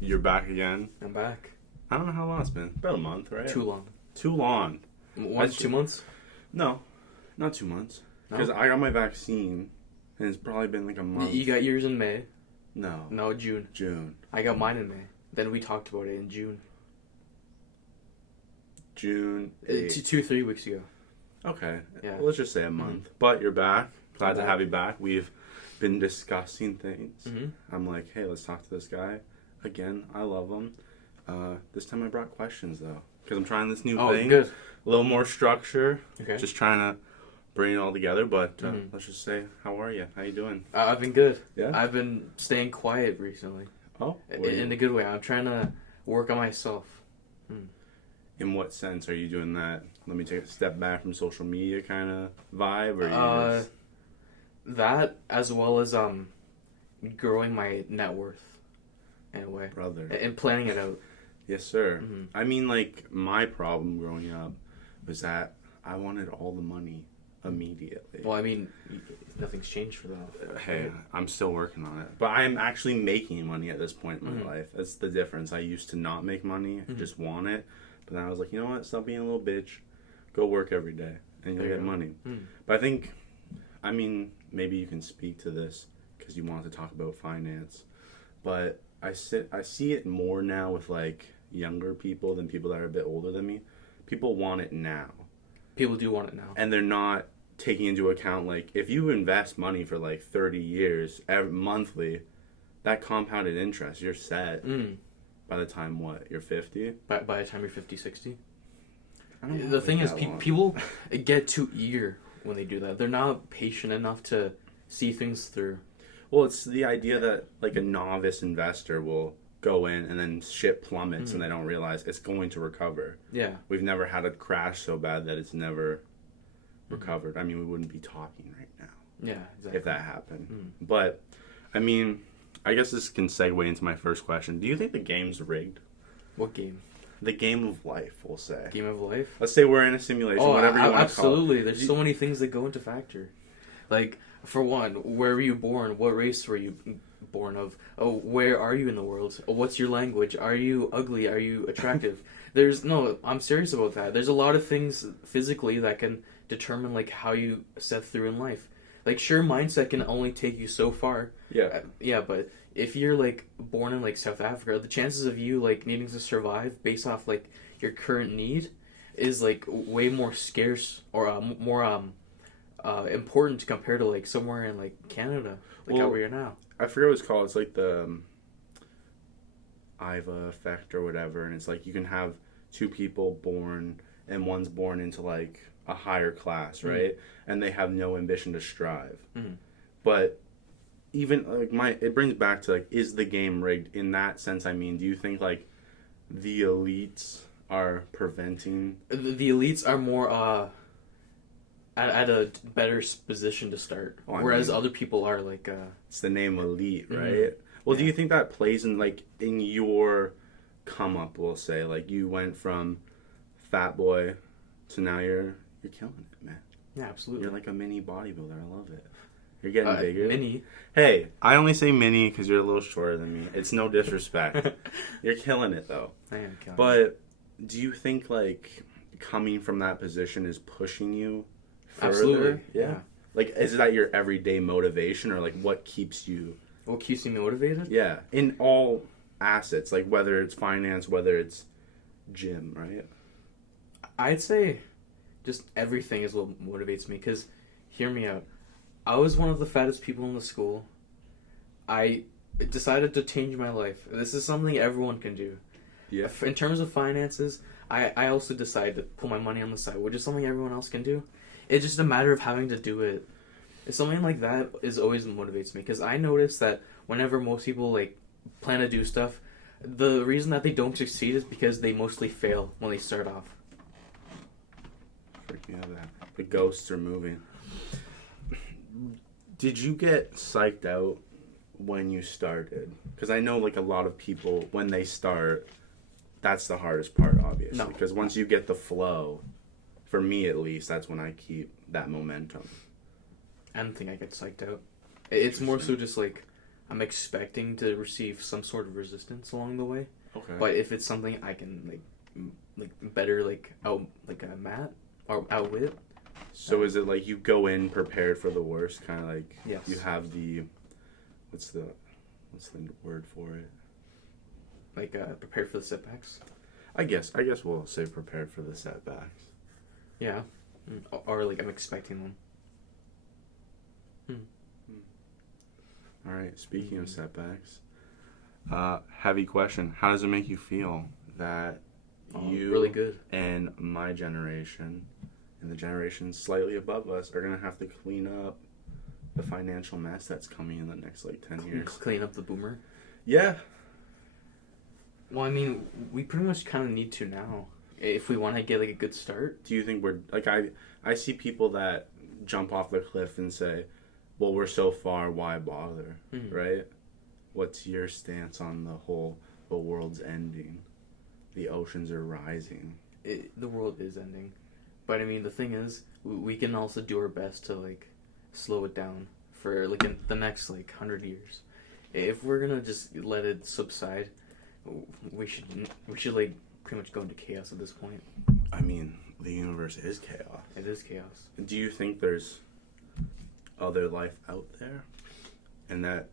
You're back again. I'm back. I don't know how long it's been. About a month, right? Too long. Too long. 2 months? No, not 2 months. No? Because I got my vaccine, and it's probably been like a month. You got yours in May. No. No, June. June. I got mine in May. Then we talked about it in June. June 2, 3 weeks ago. Okay. Yeah. Well, let's just say a month. Mm-hmm. But you're back. Glad to back. have you back. We've been discussing things. Mm-hmm. I'm like, hey, let's talk to this guy. Again, I love him. This time I brought questions, though. Because I'm trying this new thing. Good. A little more structure. Okay. Just trying to bring it all together. But let's just say, how are you? How you doing? I've been good. Yeah? I've been staying quiet recently. Oh? In a good way. I'm trying to work on myself. In what sense are you doing that? Let me take a step back from social media kind of vibe? Or you that, as well as growing my net worth in a way. Brother. And planning it out. Yes, sir. Mm-hmm. I mean, like, my problem growing up was that I wanted all the money immediately. Well, I mean, nothing's changed for that. Hey, I'm still working on it. But I'm actually making money at this point in my life. That's the difference. I used to not make money, just want it. But then I was like, you know what? Stop being a little bitch. Go work every day, and you'll get money. But I think, I mean, maybe you can speak to this because you want to talk about finance. But I see it more now with, like, younger people than people that are a bit older than me. People want it now. People do want it now. And they're not taking into account, like, if you invest money for, like, 30 years monthly, that compounded interest, you're set by the time, what, you're 50? By the time you're 50, 60? I don't know. The thing is, people get too eager when they do that. They're not patient enough to see things through. Well, it's the idea that, like, a novice investor will go in and then shit plummets and they don't realize it's going to recover. Yeah. We've never had a crash so bad that it's never recovered. I mean, we wouldn't be talking right now. Yeah, exactly. If that happened. But, I mean, I guess this can segue into my first question. Do you think the game's rigged? What game? The game of life, we'll say. Game of life? Let's say we're in a simulation, whatever you want to call it. Absolutely. There's so many things that go into factor. Like, for one, where were you born? What race were you born of? Oh, where are you in the world? Oh, what's your language? Are you ugly? Are you attractive? I'm serious about that. There's a lot of things physically that can determine, like, how you set through in life. Like, sure, mindset can only take you so far. Yeah. Yeah, but if you're, like, born in, like, South Africa, the chances of you, like, needing to survive based off, like, your current need is, like, way more scarce or more important compared to, like, somewhere in, like, Canada, like how we are now. I forget what it's called. It's like the IVA effect or whatever, and it's like you can have two people born, and one's born into, like, a higher class, right? And they have no ambition to strive. But even, like, it brings back to, like, is the game rigged in that sense? I mean, do you think, like, the elites are preventing? The elites are more at a better position to start, whereas other people are, like, it's the name elite, right? Well, do you think that plays in, like, in your come up, we'll say, like, you went from fat boy to now you're killing it, man. Yeah, absolutely. You're like a mini bodybuilder. I love it. You're getting bigger. Mini. Hey, I only say mini because you're a little shorter than me. It's no disrespect. You're killing it, though. I am killing it. But do you think, like, coming from that position is pushing you further? Absolutely. Yeah. Like, is that your everyday motivation, or, like, what keeps you... What keeps you motivated? Yeah. In all assets, like, whether it's finance, whether it's gym, right? I'd say just everything is what motivates me, because, hear me out, I was one of the fattest people in the school. I decided to change my life. This is something everyone can do. Yeah. In terms of finances, I also decided to put my money on the side, which is something everyone else can do. It's just a matter of having to do it. Something like that is always motivates me, because I notice that whenever most people, like, plan to do stuff, the reason that they don't succeed is because they mostly fail when they start off. Freaking out that. The ghosts are moving. Did you get psyched out when you started? Because I know, like, a lot of people, when they start, that's the hardest part, obviously. No. Because once you get the flow, for me at least, that's when I keep that momentum. I don't think I get psyched out. It's more so just, like, I'm expecting to receive some sort of resistance along the way. Okay. But if it's something I can better outwit. So is it like you go in prepared for the worst, kind of like yes. you have the what's the word for it? Prepared for the setbacks. I guess we'll say prepared for the setbacks. Yeah, or I'm expecting them. All right. Speaking of setbacks, heavy question: how does it make you feel that you really good and my generation and the generation slightly above us are gonna have to clean up the financial mess that's coming in the next 10 years? Clean up the boomer. Yeah. Well, I mean, we pretty much kind of need to now if we want to get a good start. Do you think we're I see people that jump off the cliff and say, well, we're so far, why bother? Mm-hmm. Right? What's your stance on the world's ending? The oceans are rising. The world is ending. But I mean, the thing is, we can also do our best to slow it down for in the next 100 years. If we're gonna just let it subside, we should pretty much go into chaos at this point. I mean, the universe is chaos. It is chaos. Do you think there's other life out there, and that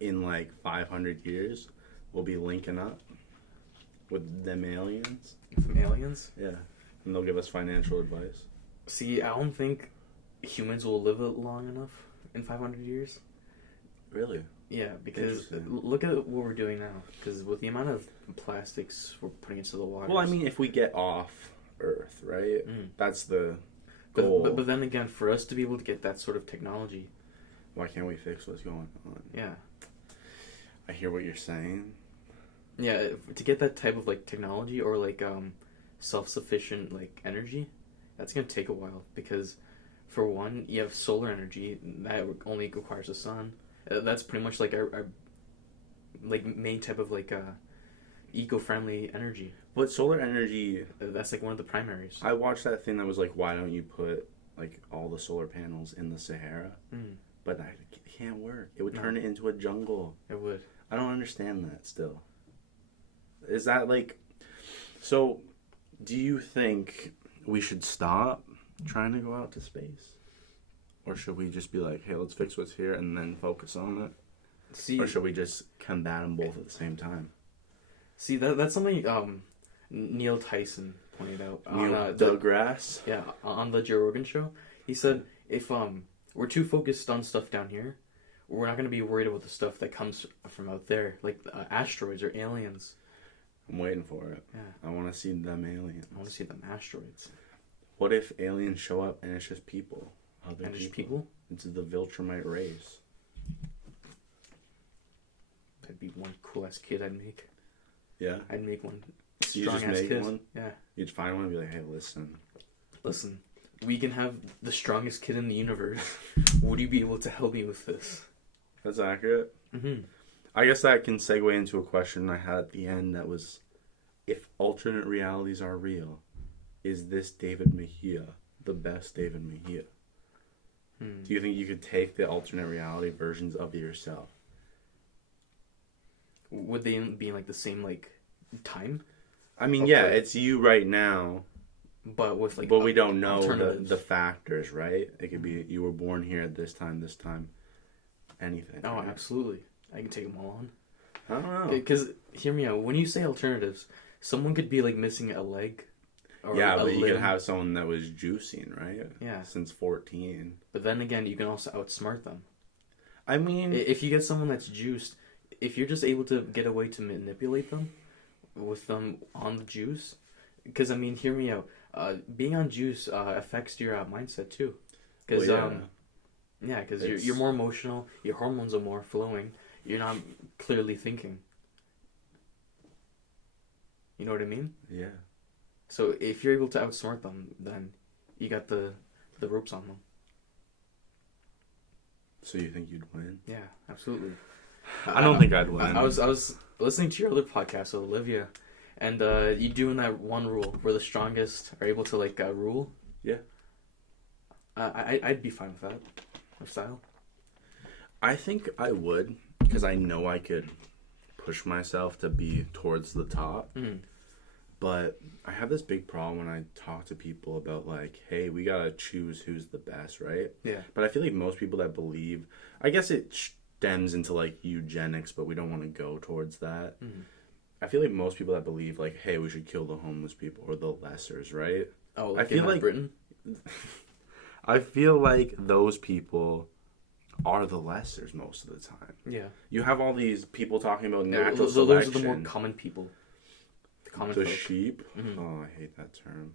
in 500 years we'll be linking up with them aliens? Some aliens? Yeah, and they'll give us financial advice. See, I don't think humans will live it long enough in 500 years. Really? Yeah, because look at what we're doing now. Because with the amount of plastics we're putting into the water. Well, I mean, if we get off Earth, right? That's the goal. But then again, for us to be able to get that sort of technology, why can't we fix what's going on? Yeah. I hear what you're saying. Yeah, to get that type of technology or self-sufficient energy, that's gonna take a while because, for one, you have solar energy that only requires the sun. That's pretty much our main type of eco-friendly energy. But solar energy, that's one of the primaries. I watched that thing that was why don't you put all the solar panels in the Sahara? But it can't work. It would turn it into a jungle. It would. I don't understand that still. Is that so do you think we should stop trying to go out to space? Or should we just be hey, let's fix what's here and then focus on it? See, or should we just combat them both at the same time? See, that's something Neil Tyson pointed out. Neil deGrasse? Yeah, on the Joe Rogan show. He said, if we're too focused on stuff down here, we're not going to be worried about the stuff that comes from out there, asteroids or aliens. I'm waiting for it. Yeah. I want to see them aliens. I want to see them asteroids. What if aliens show up and it's just people? Other people? It's the Viltrumite race. That'd be one cool-ass kid I'd make. Yeah? I'd make one You just make kid. one? Yeah. You'd find one and be hey, Listen, we can have the strongest kid in the universe. Would you be able to help me with this? That's accurate. Mm-hmm. I guess that can segue into a question I had at the end that was, if alternate realities are real, is this David Mejia the best David Mejia? Do you think you could take the alternate reality versions of yourself? Would they be in the same time? I mean, yeah, it's you right now. But with but we don't know the factors, right? It could be you were born here at this time, anything. Oh, right? Absolutely. I can take them all on. I don't know. Because, hear me out, when you say alternatives, someone could be missing a leg. Yeah, but you could have someone that was juicing, right? Yeah. Since 14. But then again, you can also outsmart them. I mean, if you get someone that's juiced, if you're just able to get a way to manipulate them with them on the juice, because hear me out. Being on juice affects your mindset too, because you're more emotional. Your hormones are more flowing. You're not clearly thinking. You know what I mean? Yeah. So if you're able to outsmart them, then you got the ropes on them. So you think you'd win? Yeah, absolutely. I don't think I'd win. I was listening to your other podcast with Olivia, and you doing that one rule where the strongest are able to rule. Yeah. I'd be fine with that lifestyle. I think I would. because I know I could push myself to be towards the top. But I have this big problem when I talk to people about, like, hey, we gotta choose who's the best, right? Yeah. But I feel like most people that believe, I guess it stems into, like, eugenics, but we don't want to go towards that. I feel like most people that believe, like, hey, we should kill the homeless people or the lessers, right? Oh, like I feel like Britain? I feel like those people are the lessers most of the time. Yeah. You have all these people talking about natural So selection. those are the more common people. The sheep? Oh, I hate that term.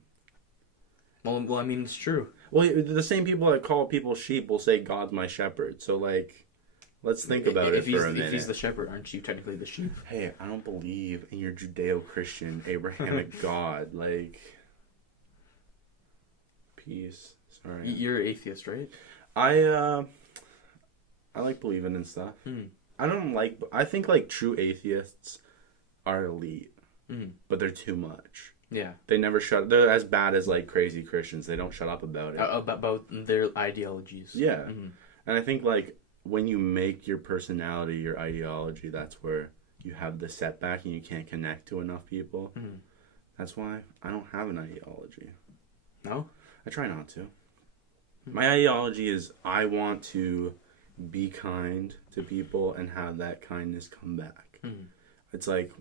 Well, I mean, it's true. Well, the same people that call people sheep will say, God's my shepherd. So, like, let's think about it for a minute. If he's the shepherd, aren't you technically the sheep? Hey, I don't believe in your Judeo-Christian, Abrahamic God. Like, peace. Sorry. You're an atheist, right? I like believing in stuff. I think, like, true atheists are elite. But they're too much. Yeah. They never they're as bad as, like, crazy Christians. They don't shut up about it. About their ideologies. Yeah. And I think, like, when you make your personality your ideology, that's where you have the setback and you can't connect to enough people. That's why I don't have an ideology. No? I try not to. My ideology is I want to be kind to people and have that kindness come back. It's like,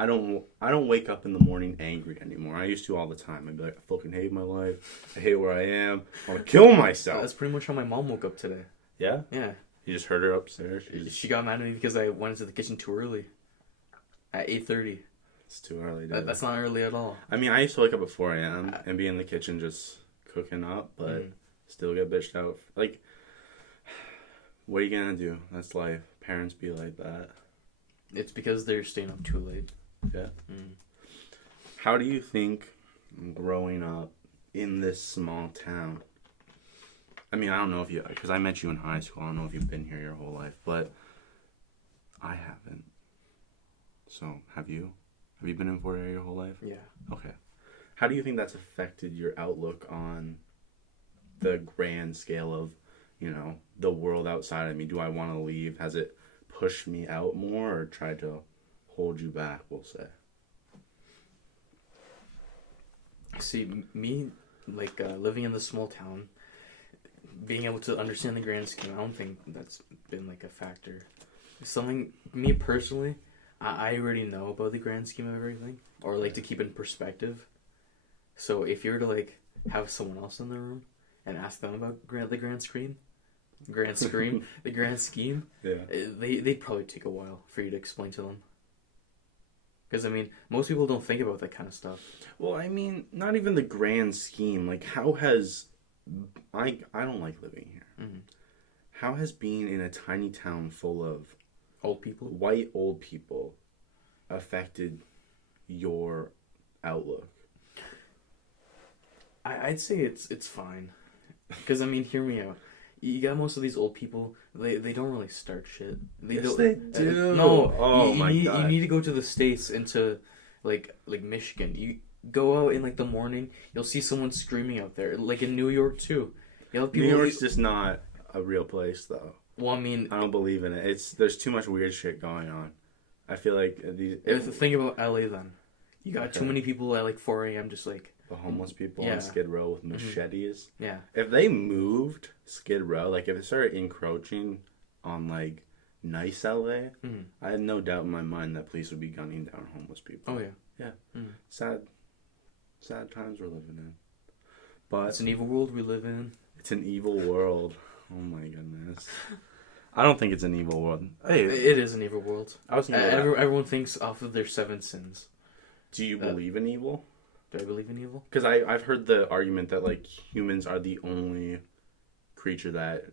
I don't wake up in the morning angry anymore. I used to all the time. I'd be like, I fucking hate my life. I hate where I am. I want to kill myself. That's pretty much how my mom woke up today. Yeah? Yeah. You just heard her upstairs? She got mad at me because I went into the kitchen too early. At 8:30. It's too early, dude. That's not early at all. I mean, I used to wake up at 4 a.m. and be in the kitchen just cooking up, but still get bitched out. Like, what are you going to do? That's life. Parents be like that. It's because they're staying up too late. Yeah. How do you think growing up in this small town? I mean, I don't know if you, because I met you in high school. I don't know if you've been here your whole life, but I haven't. So, have you? Have you been in Fort Area your whole life? Yeah. Okay. How do you think that's affected your outlook on the grand scale of, you know, the world outside of me? Do I want to leave? Has it pushed me out more or tried to hold you back, we'll say? See, me, like, living in this small town, being able to understand the grand scheme, I don't think that's been, like, a factor. Something, me personally, I already know about the grand scheme of everything, or, like, to keep in perspective. So if you were to, like, have someone else in the room and ask them about the grand scheme, Yeah. they'd probably take a while for you to explain to them. Because, I mean, most people don't think about that kind of stuff. Well, I mean, not even the grand scheme. Like, how has... I don't like living here. How has being in a tiny town full of... Old people? White old people affected your outlook? I'd say it's fine. Because, I mean, hear me out. You got most of these old people, they don't really start shit. They do. No. Oh my God. You need to go to the States and to, like Michigan. You go out in, like, the morning, you'll see someone screaming out there. Like, in New York, too. You know, New York's just not a real place, though. Well, I mean... I don't believe in it. There's too much weird shit going on. I feel like Think about LA, then. You got too many people at, like, 4 a.m. just, like... The homeless people on Skid Row with machetes. Yeah. If they moved Skid Row, like, if it started encroaching on, like, nice LA, I had no doubt in my mind that police would be gunning down homeless people. Oh, yeah. Yeah. Sad times we're living in. But it's an evil world we live in. It's an evil world. Oh, my goodness. I don't think it's an evil world. Hey, it is an evil world. I was everyone thinks off of their 7 sins. Do you believe in evil? Do I believe in evil? Because I've heard the argument that, like, humans are the only creature that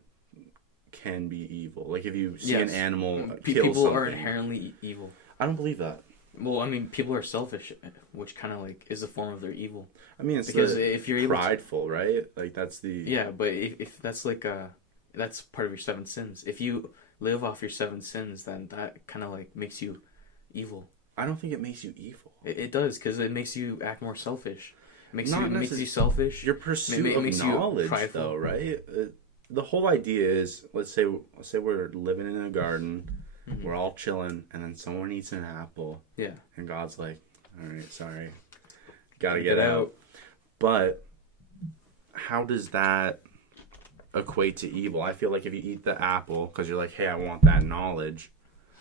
can be evil. Like, if you see an animal kill people something. are inherently evil. I don't believe that. Well, I mean, people are selfish, which kind of, like, is a form of their evil. I mean, it's because if you're prideful, right? Like, that's the... Yeah, but if that's, like, that's part of your 7 sins. If you live off your 7 sins, then that kind of, like, makes you evil. I don't think it makes you evil. It does, because it makes you act more selfish. It makes you selfish. Your pursuit of knowledge, though, right? The whole idea is, let's say we're living in a garden, We're all chilling, and then someone eats an apple. Yeah. And God's like, all right, sorry. Gotta get out. But how does that equate to evil? I feel like if you eat the apple because you're like, hey, I want that knowledge,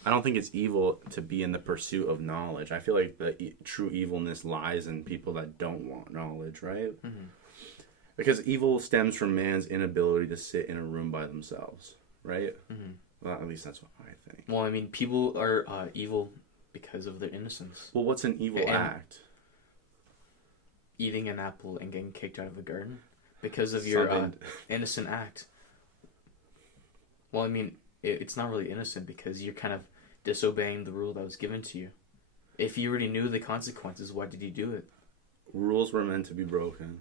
I don't think it's evil to be in the pursuit of knowledge. I feel like the true evilness lies in people that don't want knowledge, right? Mm-hmm. Because evil stems from man's inability to sit in a room by themselves, right? Mm-hmm. Well, at least that's what I think. Well, I mean, people are evil because of their innocence. Well, what's an evil act? Eating an apple and getting kicked out of the garden because of your innocent act. Well, I mean, it's not really innocent because you're kind of disobeying the rule that was given to you. If you already knew the consequences, why did you do it? Rules were meant to be broken.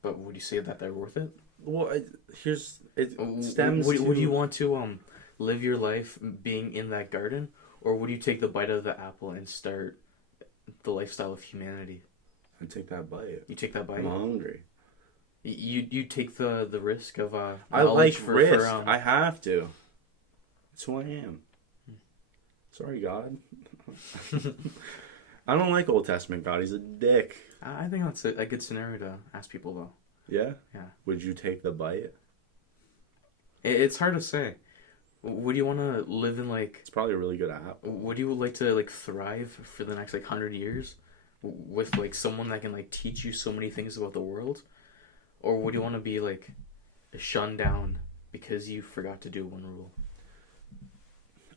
But would you say that they're worth it? Well, it stems would you want to live your life being in that garden? Or would you take the bite of the apple and start the lifestyle of humanity? I take that bite. You take that bite? I'm hungry. You take the risk of I like risk. I have to. That's who I am. Sorry, God. I don't like Old Testament God. He's a dick. I think that's a good scenario to ask people, though. Yeah? Yeah. Would you take the bite? It's hard to say. Would you want to live in, like... It's probably a really good app. Would you like to, like, thrive for the next, like, 100 years? With, like, someone that can, like, teach you so many things about the world? Or would you want to be, like, shunned down because you forgot to do one rule?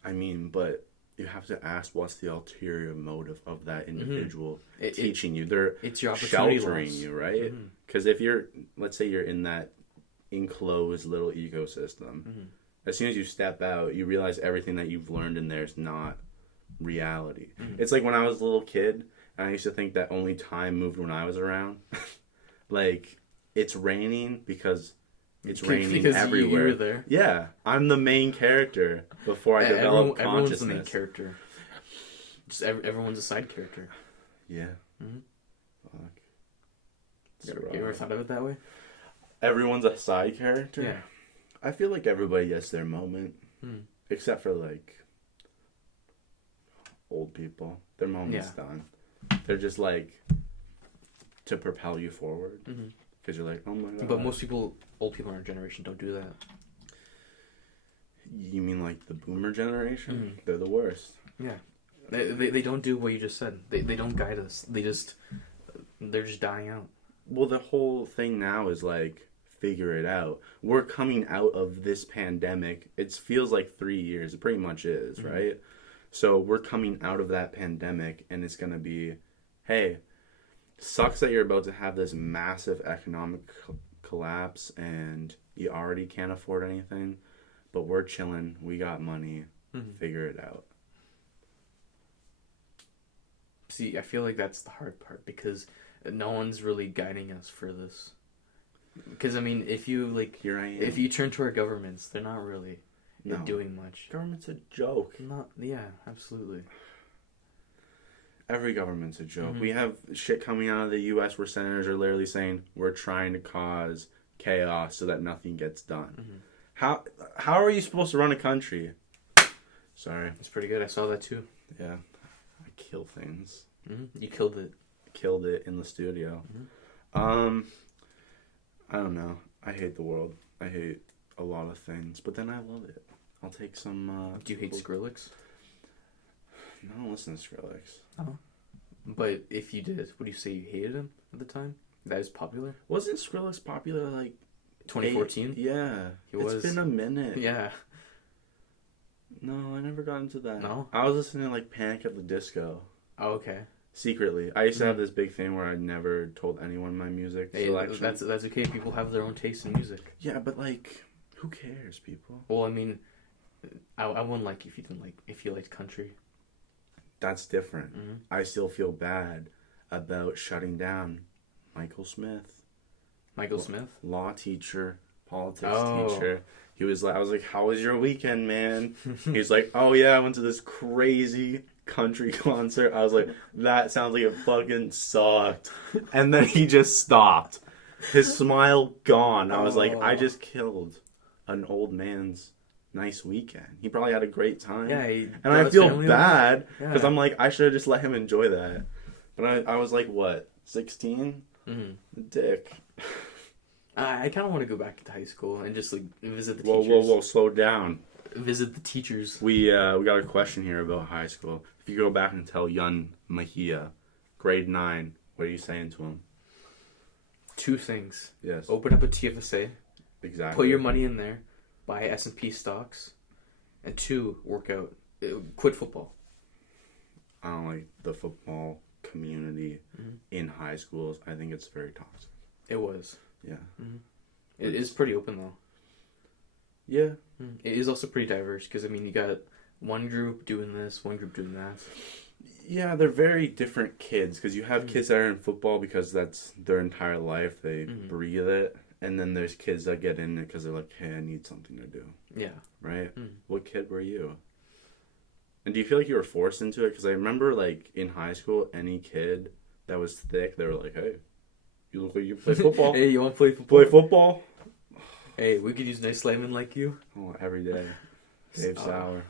I mean, but... You have to ask what's the ulterior motive of that individual teaching you. They're it's your sheltering you, right? Because if you're, let's say you're in that enclosed little ecosystem, as soon as you step out, you realize everything that you've learned in there is not reality. It's like when I was a little kid, and I used to think that only time moved when I was around. Like, it's raining because... It's raining everywhere. You were there. Yeah, I'm the main character before I develop consciousness. Everyone's the main character. Just everyone's a side character. Yeah. Fuck. You ever thought of it that way? Everyone's a side character? Yeah. I feel like everybody gets their moment. Except for, like, old people. Their moment's done. They're just, like, to propel you forward. Because you're like, oh my God. But most people, old people in our generation, don't do that. You mean like the boomer generation? They're the worst. Yeah. They don't do what you just said. They don't guide us. They're just dying out. Well, the whole thing now is like, figure it out. We're coming out of this pandemic. It feels like 3 years. It pretty much is, right? So we're coming out of that pandemic, and it's going to be, hey... Sucks that you're about to have this massive economic collapse and you already can't afford anything, but we're chilling. We got money. Figure it out. See, I feel like that's the hard part because no one's really guiding us for this. Because, I mean, if you, like... Here I am. If you turn to our governments, they're not really doing much. Government's a joke. Yeah, absolutely. Every government's a joke. We have shit coming out of the U.S. where senators are literally saying, we're trying to cause chaos so that nothing gets done. How are you supposed to run a country? Sorry. It's pretty good. I saw that too. Yeah. I kill things. You killed it. Killed it in the studio. I don't know. I hate the world. I hate a lot of things. But then I love it. I'll take some... Do you hate Skrillex? No, I don't listen to Skrillex. Oh. But if you did, would you say you hated him at the time? That is popular? Wasn't Skrillex popular like... 2014? Yeah. It's been a minute. Yeah. No, I never got into that. No? I was listening to like Panic at the Disco. Oh, okay. Secretly. I used to have this big thing where I never told anyone my music selection. That's okay. People have their own taste in music. Yeah, but like, who cares, people? Well, I mean, I wouldn't like if you liked country. That's different. I still feel bad about shutting down Michael Smith. Michael Smith? Law teacher, politics teacher. He was like, I was like, how was your weekend, man? He was like, oh yeah, I went to this crazy country concert. I was like, that sounds like it fucking sucked. And then he just stopped. His smile gone. I was like, I just killed an old man's nice weekend. He probably had a great time. Yeah, and I feel bad because I'm like, I should have just let him enjoy that. But I was like, what, 16? Mm-hmm. Dick. I kind of want to go back to high school and just like visit the teachers. Whoa, slow down. Visit the teachers. We got a question here about high school. If you go back and tell young Mejia, grade 9, what are you saying to him? 2 things. Yes. Open up a TFSA. Exactly. Put your money in there. Buy S&P stocks. And 2, work out. Quit football. I don't like the football community in high schools. I think it's very toxic. It was. Yeah. Mm-hmm. It is pretty open, though. Yeah. It is also pretty diverse, because, I mean, you got one group doing this, one group doing that. Yeah, they're very different kids, because you have kids that are in football because that's their entire life. They breathe it. And then there's kids that get in it because they're like, hey, I need something to do. Yeah. Right? What kid were you? And do you feel like you were forced into it? Because I remember, like, in high school, any kid that was thick, they were like, hey, you look like you play football. Hey, you want to play football? Play football? Hey, we could use nice laymen like you. Oh, every day. Dave Sauer.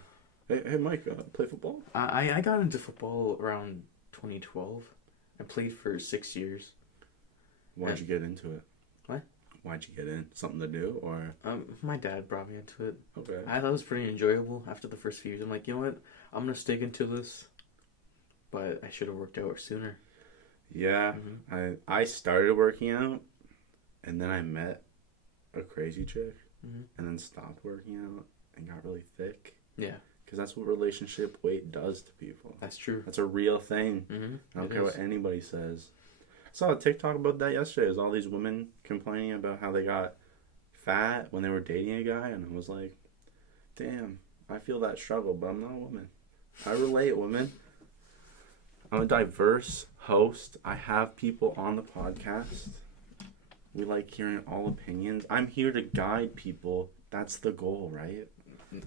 Hey, Mike, play football? I got into football around 2012. I played for 6 years. Why'd you get into it? What? Why'd you get in? Something to do, or? My dad brought me into it. Okay. I thought it was pretty enjoyable after the first few years. I'm like, you know what? I'm going to stick into this. But I should have worked out sooner. Yeah. I started working out, and then I met a crazy chick, and then stopped working out and got really thick. Yeah. Because that's what relationship weight does to people. That's true. That's a real thing. I don't care what anybody says. I saw a TikTok about that yesterday. There's all these women complaining about how they got fat when they were dating a guy, and I was like, damn, I feel that struggle, but I'm not a woman. I relate, women. I'm a diverse host. I have people on the podcast. We like hearing all opinions. I'm here to guide people. That's the goal, right?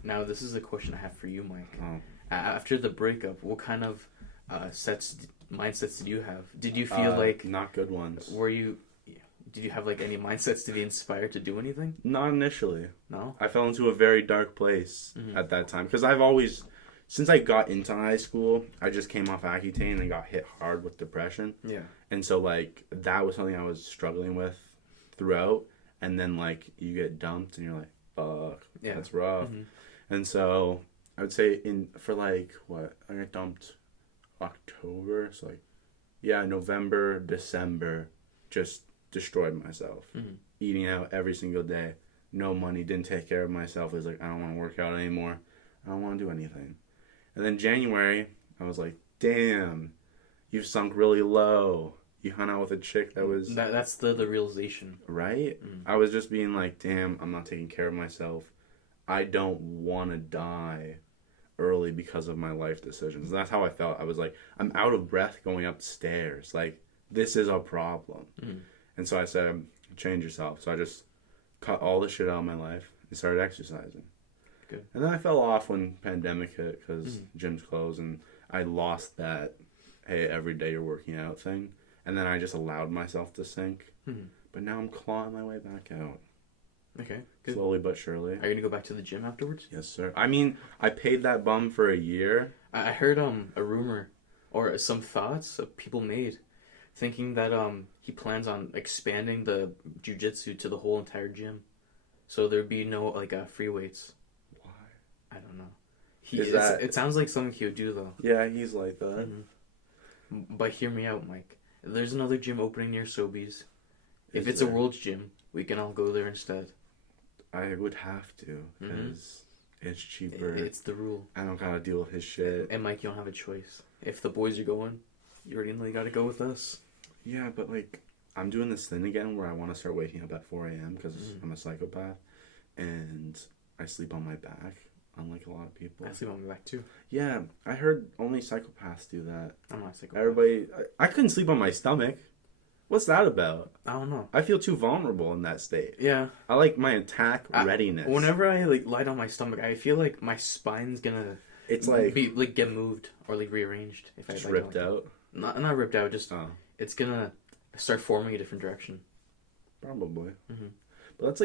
Now, this is a question I have for you, Mike. Oh. After the breakup, what kind of mindsets did you have? Did you feel like... Not good ones. Did you have like any mindsets to be inspired to do anything? Not initially. No? I fell into a very dark place at that time. Because I've always... Since I got into high school, I just came off Accutane and got hit hard with depression. Yeah. And so, like, that was something I was struggling with throughout. And then, like, you get dumped and you're like, fuck, that's rough. And so, I would say I got dumped October. So, like, November, December, just destroyed myself. Eating out every single day. No money, didn't take care of myself. It was like, I don't want to work out anymore. I don't want to do anything. And then January, I was like, damn, you've sunk really low. You hung out with a chick that was... That's the realization. Right? I was just being like, damn, I'm not taking care of myself. I don't want to die early because of my life decisions. And that's how I felt. I was like, I'm out of breath going upstairs. Like, this is a problem. And so I said, change yourself. So I just cut all the shit out of my life and started exercising. Good. And then I fell off when pandemic hit because gyms closed, and I lost that, hey, every day you're working out thing. And then I just allowed myself to sink. But now I'm clawing my way back out. Okay, good. Slowly but surely. Are you going to go back to the gym afterwards? Yes, sir. I mean, I paid that bum for a year. I heard a rumor, or some thoughts that people made, thinking that he plans on expanding the jiu-jitsu to the whole entire gym. So there'd be no, free weights. I don't know. It sounds like something he would do, though. Yeah, he's like that. But hear me out, Mike. There's another gym opening near Sobeys. If it's a World's gym, we can all go there instead. I would have to, because it's cheaper. It's the rule. I don't gotta deal with his shit. And Mike, you don't have a choice. If the boys are going, you already know you gotta go with us. Yeah, but I'm doing this thing again where I want to start waking up at 4 a.m. because I'm a psychopath. And I sleep on my back. Unlike a lot of people. I sleep on my back too. Yeah, I heard only psychopaths do that. I'm not a psychopath. Everybody, I couldn't sleep on my stomach. What's that about? I don't know. I feel too vulnerable in that state. Yeah. I like my attack readiness. Whenever I lie down my stomach, I feel like my spine's gonna get moved or rearranged if just I ripped out. Not ripped out. Just it's gonna start forming a different direction. Probably. But that's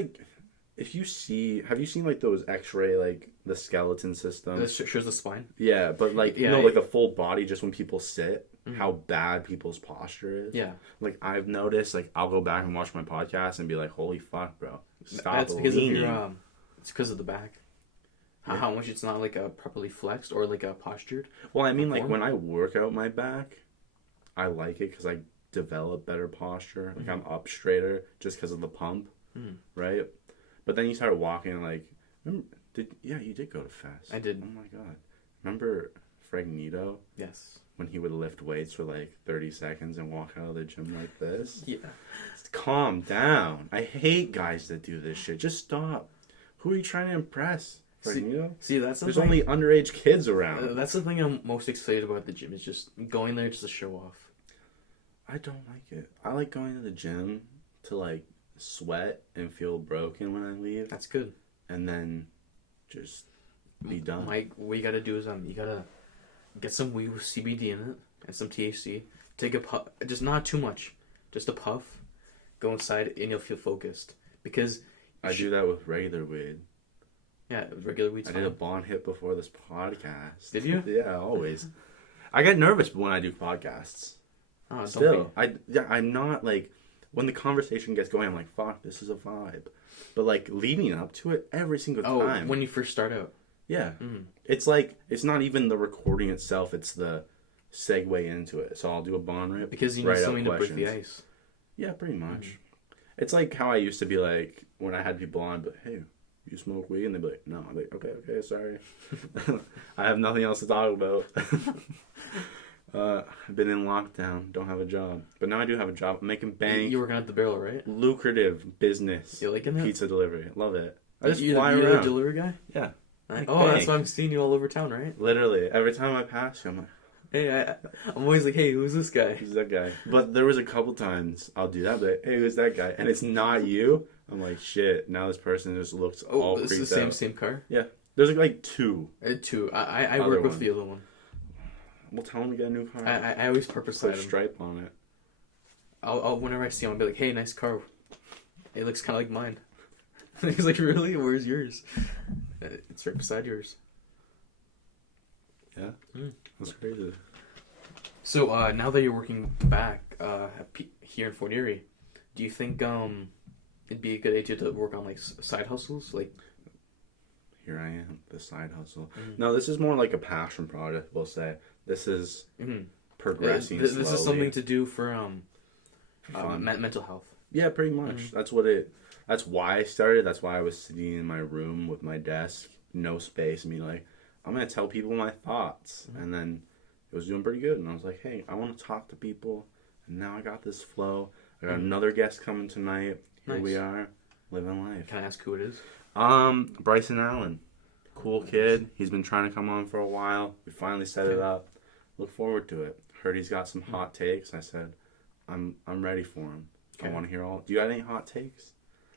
If you see, have you seen like those X-ray, like the skeleton system? This shows the spine. Yeah, but like like the full body, just when people sit, how bad people's posture is. Yeah, like I've noticed, like I'll go back and watch my podcast and be like, "Holy fuck, bro, stop that's because leaning." of your it's because of the back. Yeah. How much it's not like properly flexed or like postured. Well, I mean, like when I work out my back, I like it because I develop better posture. Like I'm up straighter just because of the pump, right? But then you start walking, like, you did go to Fest. I did. Oh my god. Remember Fragnito? Yes. When he would lift weights for like 30 seconds and walk out of the gym like this? Yeah. Calm down. I hate guys that do this shit. Just stop. Who are you trying to impress? Fragnito? See, that's There's only underage kids around. That's the thing I'm most excited about at the gym, is just going there just to show off. I don't like it. I like going to the gym to like sweat and feel broken when I leave. That's good. And then just be done. Mike, what you gotta do is you gotta get some weed with CBD in it and some THC. Take a puff, just not too much, just a puff. Go inside and you'll feel focused. Because I do that with regular weed. Yeah, regular weed's I fine. did a bond hit before this podcast. Did you? Yeah, always. I get nervous when I do podcasts. Oh, Still, I'm not like, when the conversation gets going, I'm like, fuck, this is a vibe. But like leading up to it every single time. When you first start out. Yeah. It's like, it's not even the recording itself, it's the segue into it. So I'll do a bond rip. Because you need something to break the ice. Yeah, pretty much. It's like how I used to be like, when I had people on, but hey, you smoke weed? And they'd be like, no. I'm like, okay, sorry. I have nothing else to talk about. I've been in lockdown, don't have a job. But now I do have a job. I'm making bank. You working at the Barrel, right? Lucrative business. You liking it? Pizza delivery. Love it. I just fly you're around. a delivery guy? Yeah. That's why I'm seeing you all over town, right? Literally. Every time I pass you, I'm like, hey, I'm always like, hey, who's this guy? who's that guy? But there was a couple times I'll do that, but hey, who's that guy? And it's not you. I'm like, shit, now this person just looks all creeped out. It's the same car? Yeah. There's like two. Two. I work with the other one. We'll tell him to get a new car. I always purpose put a stripe on it. I'll whenever I see him, I'll be like, hey, nice car. It looks kind of like mine. He's like, really? Where's yours? It's right beside yours. Yeah? That's crazy. So, now that you're working back here in Fort Erie, do you think it'd be a good idea to work on like side hustles? Like, here I am, the side hustle. No, this is more like a passion project, we'll say. This is progressing This slowly. is something to do for fun. Mental health. Yeah, pretty much. That's why I started. That's why I was sitting in my room with my desk, no space, and being like, I'm going to tell people my thoughts. And then it was doing pretty good. And I was like, hey, I want to talk to people. And now I got this flow. I got another guest coming tonight. Here we are, living life. Can I ask who it is? Bryson Allen. Cool kid. He's been trying to come on for a while. We finally set it up. Look forward to it. Heard he's got some hot takes. I said, I'm ready for him. I want to hear all. Do you got any hot takes?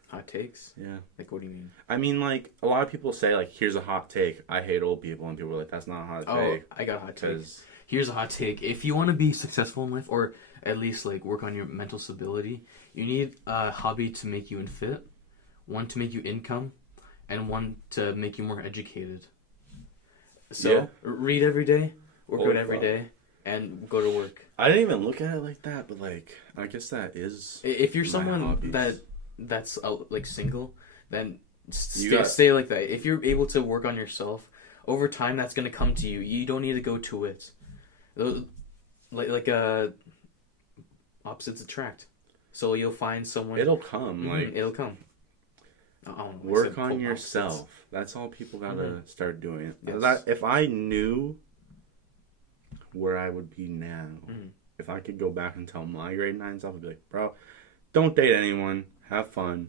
Hot takes? Yeah. Like, what do you mean? I mean, like, a lot of people say, like, here's a hot take. I hate old people. And people are like, that's not a hot take. Oh, I got a hot take. Here's a hot take. If you want to be successful in life, or at least, like, work on your mental stability, you need a hobby to make you fit, one to make you income, and one to make you more educated. So, read every day, work out every day, and go to work. I didn't even look at it like that, but, like, I guess that is if you're someone that's like single, then stay like that. If you're able to work on yourself, over time that's going to come to you. You don't need to go to it. Like opposites attract. So you'll find someone. It'll come. It'll come. Work on yourself. That's all people gotta start doing. Yes. If I knew where I would be now, if I could go back and tell my grade 9 self, I'd be like, bro, don't date anyone, have fun,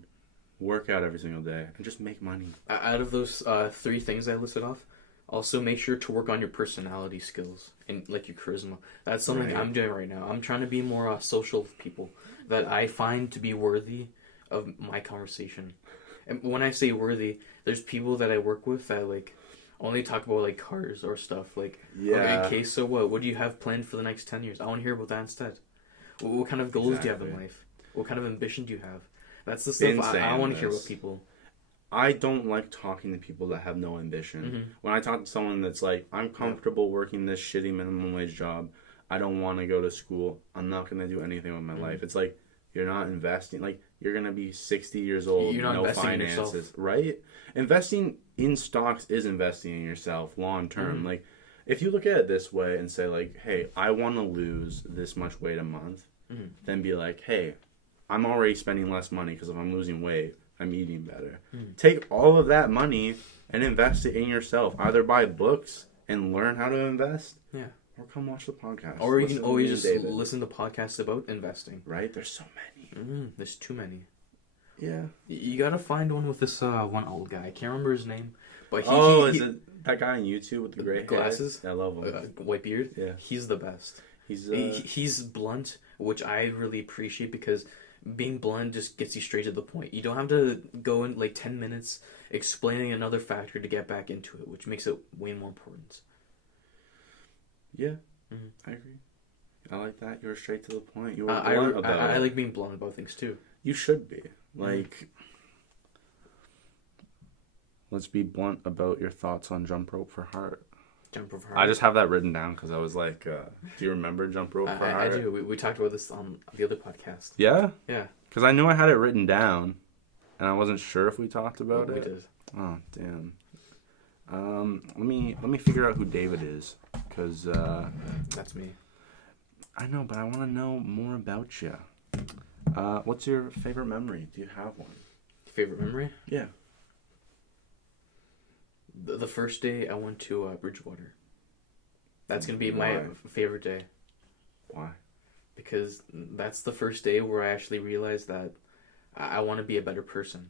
work out every single day, and just make money. Out of those 3 things I listed off, also make sure to work on your personality skills and like your charisma. That's something I'm doing right now. I'm trying to be more social with people that I find to be worthy of my conversation. And when I say worthy, there's people that I work with that like only talk about like cars or stuff. Like, okay, so what? What do you have planned for the next 10 years? I want to hear about that instead. What kind of goals do you have in life? What kind of ambition do you have? That's the stuff I want to hear about people. I don't like talking to people that have no ambition. Mm-hmm. When I talk to someone that's like, I'm comfortable working this shitty minimum wage job, I don't want to go to school, I'm not going to do anything with my life. It's like, you're not investing. Like, you're going to be 60 years old, You're not no investing in finances, yourself. right? Investing in stocks is investing in yourself long term. Like, if you look at it this way and say, like, hey, I want to lose this much weight a month, then be like, hey, I'm already spending less money because if I'm losing weight, I'm eating better. Take all of that money and invest it in yourself. Either buy books and learn how to invest, or come watch the podcast. Or you can always just listen to podcasts about investing. Right? There's so many. There's too many. Yeah. You gotta find one with this one old guy. I can't remember his name. But is it that guy on YouTube with the gray glasses? Hair? I love him. White beard? Yeah. He's the best. He's blunt, which I really appreciate because being blunt just gets you straight to the point. You don't have to go in like 10 minutes explaining another factor to get back into it, which makes it way more important. Yeah, I agree. I like that. You're straight to the point. You were blunt about it. I like being blunt about things too. You should be. Like, let's be blunt about your thoughts on Jump Rope for Heart. Jump Rope for Heart. I just have that written down because I was like, do you remember Jump Rope for Heart? I do. We talked about this on the other podcast. Yeah? Yeah. Because I knew I had it written down, and I wasn't sure if we talked about it. We did. Oh, damn. Let me figure out who David is, because that's me. I know, but I want to know more about you. What's your favorite memory? Do you have one? Favorite memory? Yeah. The first day I went to Bridgewater. That's gonna be my favorite day. Why? Because that's the first day where I actually realized that I want to be a better person.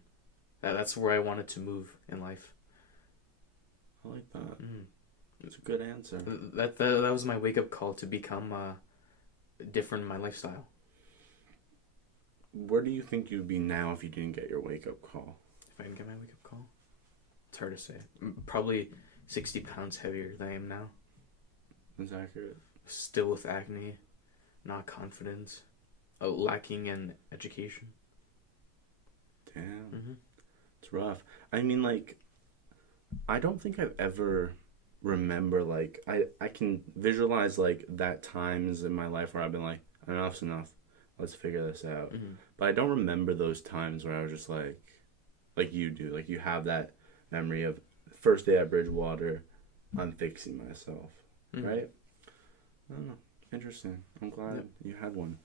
That's where I wanted to move in life. I like that. It's a good answer. That was my wake-up call to become different in my lifestyle. Where do you think you'd be now if you didn't get your wake-up call? If I didn't get my wake-up call? It's hard to say. Probably 60 pounds heavier than I am now. That's accurate. Still with acne, not confident, lacking in education. Damn. It's rough. I mean, like, I don't think I've ever remember, like, I can visualize, like, that times in my life where I've been like, enough's enough. Let's figure this out. But I don't remember those times where I was just like you do. Like, you have that memory of first day at Bridgewater, I'm fixing myself. Right? I don't know. Interesting. I'm glad you had one.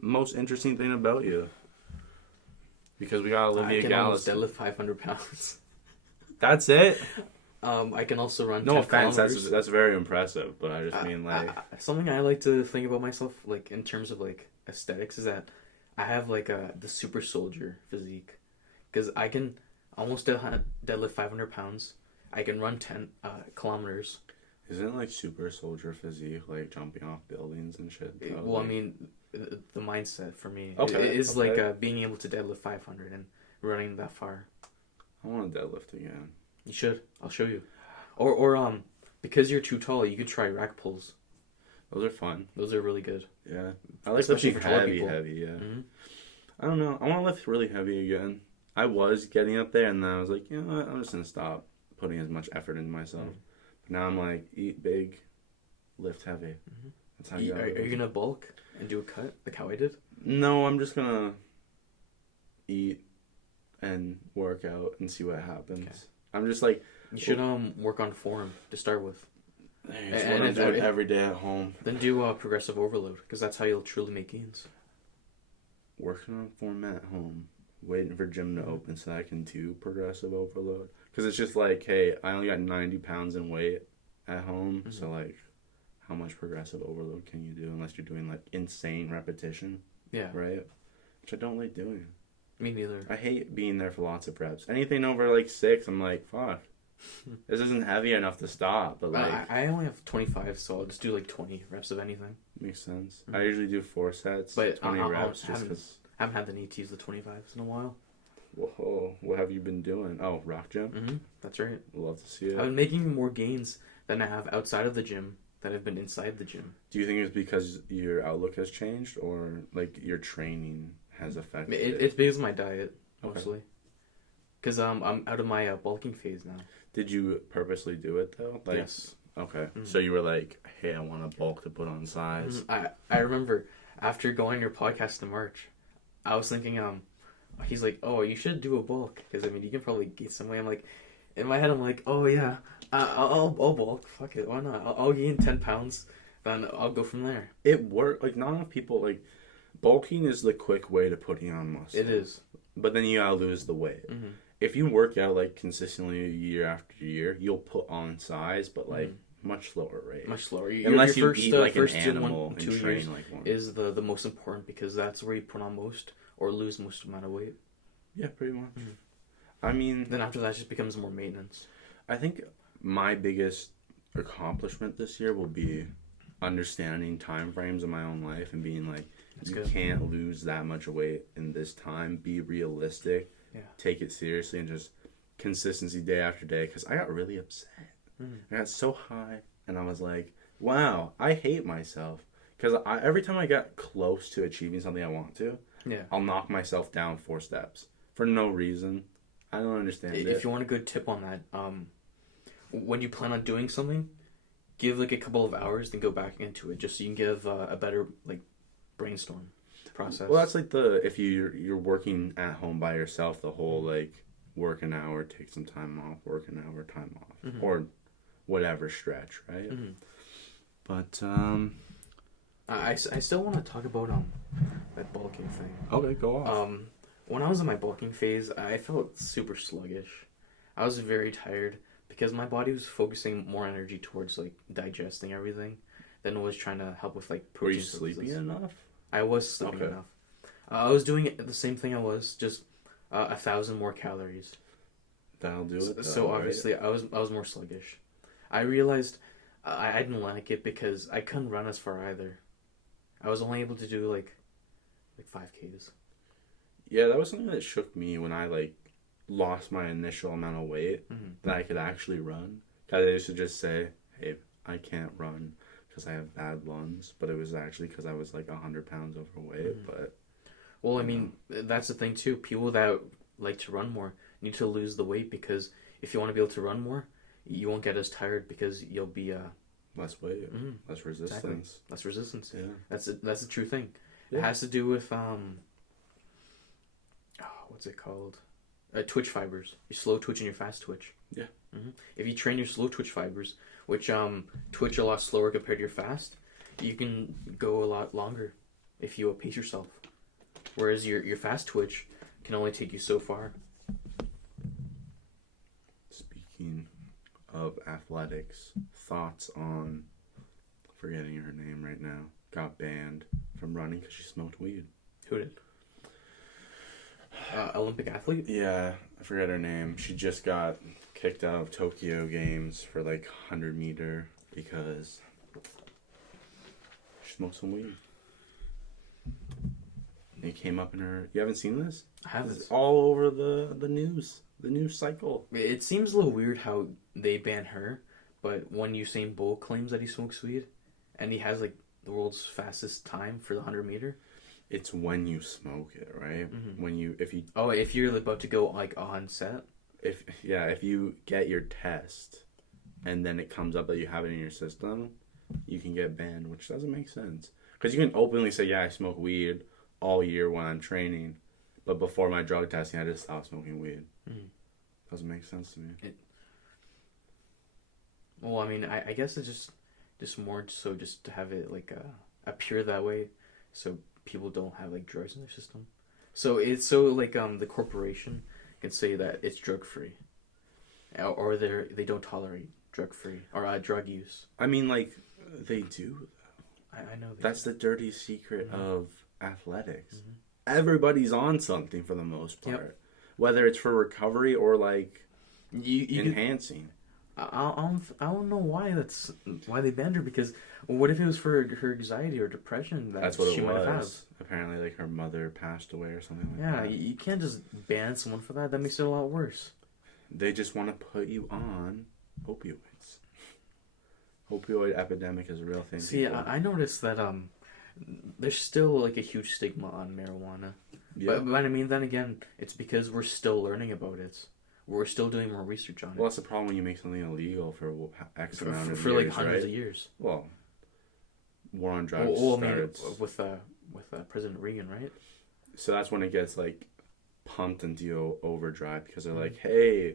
Most interesting thing about you. Because we got Olivia Gallus. I can almost deadlift 500 pounds. That's it? I can also run 10 No offense, kilometers. that's very impressive, but I just mean, like... something I like to think about myself, like, in terms of, like, aesthetics, is that I have, like, the super soldier physique. Because I can almost deadlift 500 pounds. I can run 10 kilometers. Isn't, like, super soldier physique, like, jumping off buildings and shit? Well, I mean, the mindset for me is like being able to deadlift 500 and running that far. I want to deadlift again. You should. I'll show you. Or because you're too tall, you could try rack pulls. Those are fun. Those are really good. Yeah. I like especially lifting for tall heavy, people. yeah. I don't know. I want to lift really heavy again. I was getting up there, and then I was like, you know what? I'm just going to stop putting as much effort into myself. But now I'm like, eat big, lift heavy. That's how you Are you going to bulk and do a cut like how I did? No, I'm just going to eat and work out and see what happens. Okay. I'm just like... You should work on form to start with. That's what I'm doing every day at home. Then do progressive overload, because that's how you'll truly make gains. Working on form at home. Waiting for gym to open so I can do progressive overload. Because it's just like, hey, I only got 90 pounds in weight at home. So, like, how much progressive overload can you do unless you're doing, like, insane repetition? Yeah. Right? Which I don't like doing. Me neither. I hate being there for lots of reps. Anything over, like, 6, I'm like, fuck. This isn't heavy enough to stop. But, like... I only have 25, so I'll just do, like, 20 reps of anything. Makes sense. I usually do 4 sets, but 20 reps just because... I haven't had the need to use the 25s in a while. Whoa, what have you been doing? Oh, rock gym? That's right. Love to see it. I've been making more gains than I have outside of the gym that have been inside the gym. Do you think it's because your outlook has changed or, like, your training has affected it? It's because of my diet, mostly. Because I'm out of my bulking phase now. Did you purposely do it though? Like, Yes. Okay. So you were like, hey, I want a bulk to put on size. I remember after going on your podcast in March, I was thinking, he's like, oh, you should do a bulk. Because, I mean, you can probably gain some weight. I'm like, in my head, I'm like, oh, yeah, I'll bulk. Fuck it. Why not? I'll gain 10 pounds. Then I'll go from there. It worked. Like, not enough people, like, bulking is the quick way to putting on muscle. It is. But then you gotta lose the weight. Mm-hmm. If you work out, like, consistently year after year, you'll put on size, but, like, much slower rate. Much slower. Unless your you eat like first an animal and 2 train years like one. is the most important because that's where you put on most or lose most amount of weight. Yeah, pretty much. Mm-hmm. I mean... Then after that, it just becomes more maintenance. I think my biggest accomplishment this year will be understanding time frames in my own life and being like, That's you good. can't lose that much weight in this time. Be realistic. Yeah. Take it seriously and just consistency day after day. Because I got really upset. Mm-hmm. I got so high and I was like, wow, I hate myself. Because every time I get close to achieving something I want to, Yeah. I'll knock myself down 4 steps for no reason. I don't understand it. If you want a good tip on that, when you plan on doing something, give like a couple of hours, then go back into it, just so you can give a better like brainstorm process. Well, that's like if you're working at home by yourself, the whole like work an hour, take some time off, work an hour, time off, or whatever stretch, right? Mm-hmm. But I still want to talk about that bulking thing. Okay, go off. When I was in my bulking phase, I felt super sluggish. I was very tired because my body was focusing more energy towards like digesting everything than it was trying to help with like protein. Were you sleeping enough? I was sleeping enough. I was doing the same thing I was, just 1,000 more calories. That'll do it. So obviously, right? I was more sluggish. I realized I didn't like it because I couldn't run as far either. I was only able to do like 5Ks. Yeah, that was something that shook me when I like lost my initial amount of weight that I could actually run. Cause I used to just say, "Hey, I can't run because I have bad lungs," but it was actually because I was like 100 pounds overweight. But well, I mean, that's the thing too. People that like to run more need to lose the weight because if you want to be able to run more, you won't get as tired because you'll be less weight, less resistance. Exactly. Less resistance. Yeah, that's a true thing. Yeah. It has to do with what's it called? Twitch fibers. Your slow twitch and your fast twitch. Yeah. If you train your slow twitch fibers, which twitch a lot slower compared to your fast, you can go a lot longer if you pace yourself. Whereas your fast twitch can only take you so far. Speaking of athletics, thoughts on forgetting her name right now. Got banned from running because she smoked weed. Who did? Olympic athlete? Yeah, I forget her name. She just got kicked out of Tokyo Games for like 100 meter because she smoked some weed. It came up in her... You haven't seen this? I haven't. It's all over the news. The news cycle. It seems a little weird how they ban her, but when Usain Bolt claims that he smokes weed, and he has like the world's fastest time for the 100 meter. It's when you smoke it, right? If you're about to go like on set. If you get your test, and then it comes up that you have it in your system, you can get banned, which doesn't make sense. Because you can openly say, "Yeah, I smoke weed all year when I'm training," but before my drug testing, I just stopped smoking weed. Doesn't make sense to me. Well, I mean, I guess it's just more so just to have it like appear that way, so people don't have like drugs in their system. So it's so like the corporation can say that it's drug free, or they don't tolerate drug free or drug use. I mean, like they do. I know that's the dirty secret of athletics. Everybody's on something for the most part, whether it's for recovery or like you enhancing. I don't know why they banned her, because what if it was for her anxiety or depression that that's what she it might was. have? Apparently, like her mother passed away or something like that. Yeah, you can't just ban someone for that. That makes it a lot worse. They just want to put you on opioids. Opioid epidemic is a real thing. See, I noticed that there's still like a huge stigma on marijuana. Yeah. But I mean, then again, it's because we're still learning about it. we're still doing more research on it. Well, that's the problem when you make something illegal for X amount of for years, like hundreds right? of years. Well, war on drugs starts... with President Reagan, right? So that's when it gets, like, pumped into overdrive, because they're like, hey,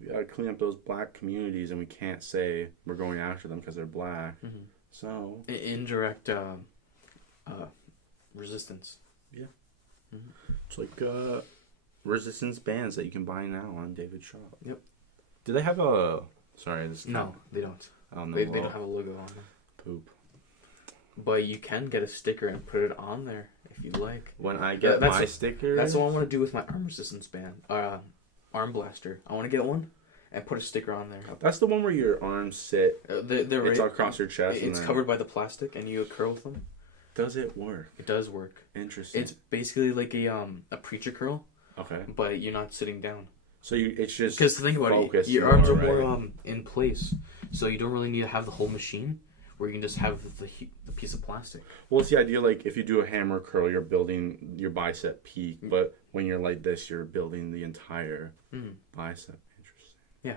we gotta clean up those black communities, and we can't say we're going after them because they're black. Mm-hmm. So... Indirect resistance. Yeah. Mm-hmm. It's like resistance bands that you can buy now on David's shop. Yep. Do they have a... Sorry, this is No, they don't. On the They don't have a logo on them. Poop. But you can get a sticker and put it on there if you like. When I get my sticker... That's what I want to do with my arm resistance band. Arm blaster. I want to get one and put a sticker on there. That's the one where your arms sit... it's all across your chest. It's covered by the plastic and you curl with them. Does it work? It does work. Interesting. It's basically like a preacher curl. Okay. But you're not sitting down. So it's just... Because think about it, your arms are more in place. So you don't really need to have the whole machine. Where you can just have the piece of plastic. Well, it's the idea, like, if you do a hammer curl, you're building your bicep peak, but when you're like this, you're building the entire bicep. Interesting. Yeah.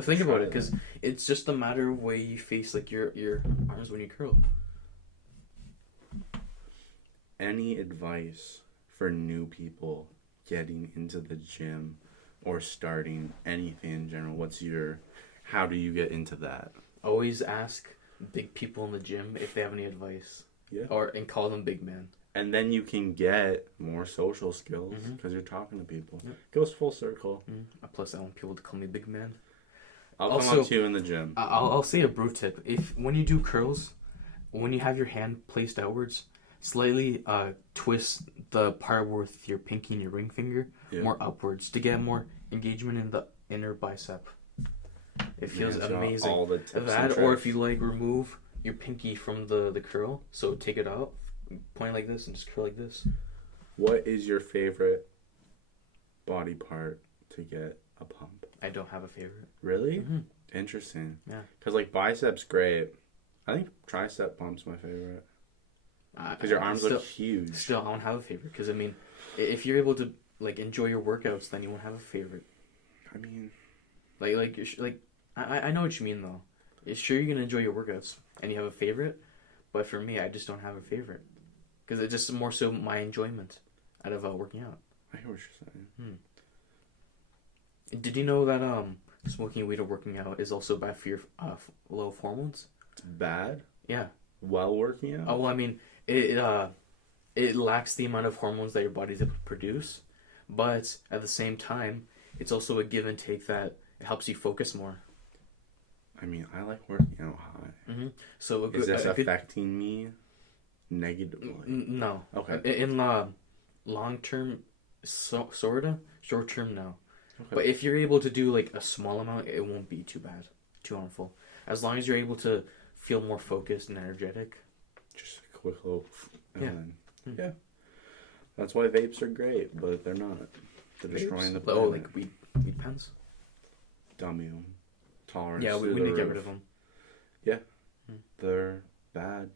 Think about it, because it's just a matter of way you face, like, your arms when you curl. Any advice for new people getting into the gym or starting anything in general? How do you get into that? Always ask big people in the gym if they have any advice. Yeah. And call them big man. And then you can get more social skills because you're talking to people. Yep. Goes full circle. Plus, I want people to call me big man. I'll come up to you in the gym. I'll say a bro tip. When you do curls, when you have your hand placed outwards, slightly twist the part with your pinky and your ring finger more upwards to get more engagement in the inner bicep. It feels amazing. All the tips that, or if you like remove your pinky from the curl, so take it out, point like this, and just curl like this. What is your favorite body part to get a pump? I don't have a favorite. Really? Mm-hmm. Interesting. Yeah. Because like biceps, great. I think tricep pump's my favorite. Because your arms look huge. Still, I don't have a favorite. Because I mean, if you're able to like enjoy your workouts, then you won't have a favorite. I mean, I know what you mean though. It's sure you're gonna enjoy your workouts and you have a favorite, but for me, I just don't have a favorite because it's just more so my enjoyment out of working out. I hear what you're saying. Did you know that smoking weed or working out is also bad for your low hormones? It's bad? Yeah. While working out? Oh well, I mean it lacks the amount of hormones that your body's able to produce, but at the same time, it's also a give and take that it helps you focus more. I mean, I like working out high. Mm-hmm. So is this affecting me negatively? No. Okay. In long term, sorta. Short term, no. Okay. But if you're able to do like a small amount, it won't be too bad, too harmful. As long as you're able to feel more focused and energetic. Just a quick little... Yeah. That's why vapes are great, but they're not. They're destroying the planet. Oh, like weed pens? Dummy tolerance. Yeah, we need to get rid of them. Yeah. They're bad.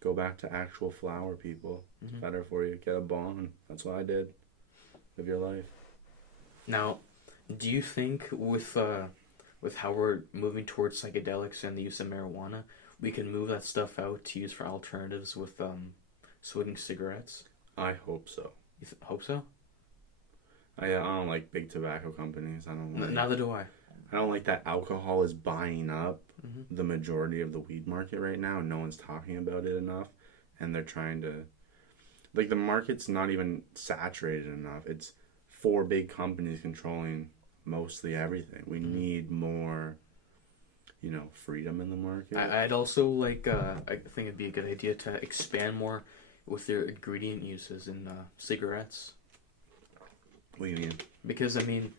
Go back to actual flower, people. It's better for you. Get a bond. That's what I did. Live your life. Now, do you think with how we're moving towards psychedelics and the use of marijuana, we can move that stuff out to use for alternatives with smoking cigarettes? I hope so. You hope so? I don't like big tobacco companies. I don't like... Neither do I. I don't like that alcohol is buying up the majority of the weed market right now, and no one's talking about it enough, and they're trying to... Like, the market's not even saturated enough. It's 4 big companies controlling mostly everything. We need more, freedom in the market. I'd also like, I think it'd be a good idea to expand more with their ingredient uses in cigarettes. What do you mean? Because, I mean,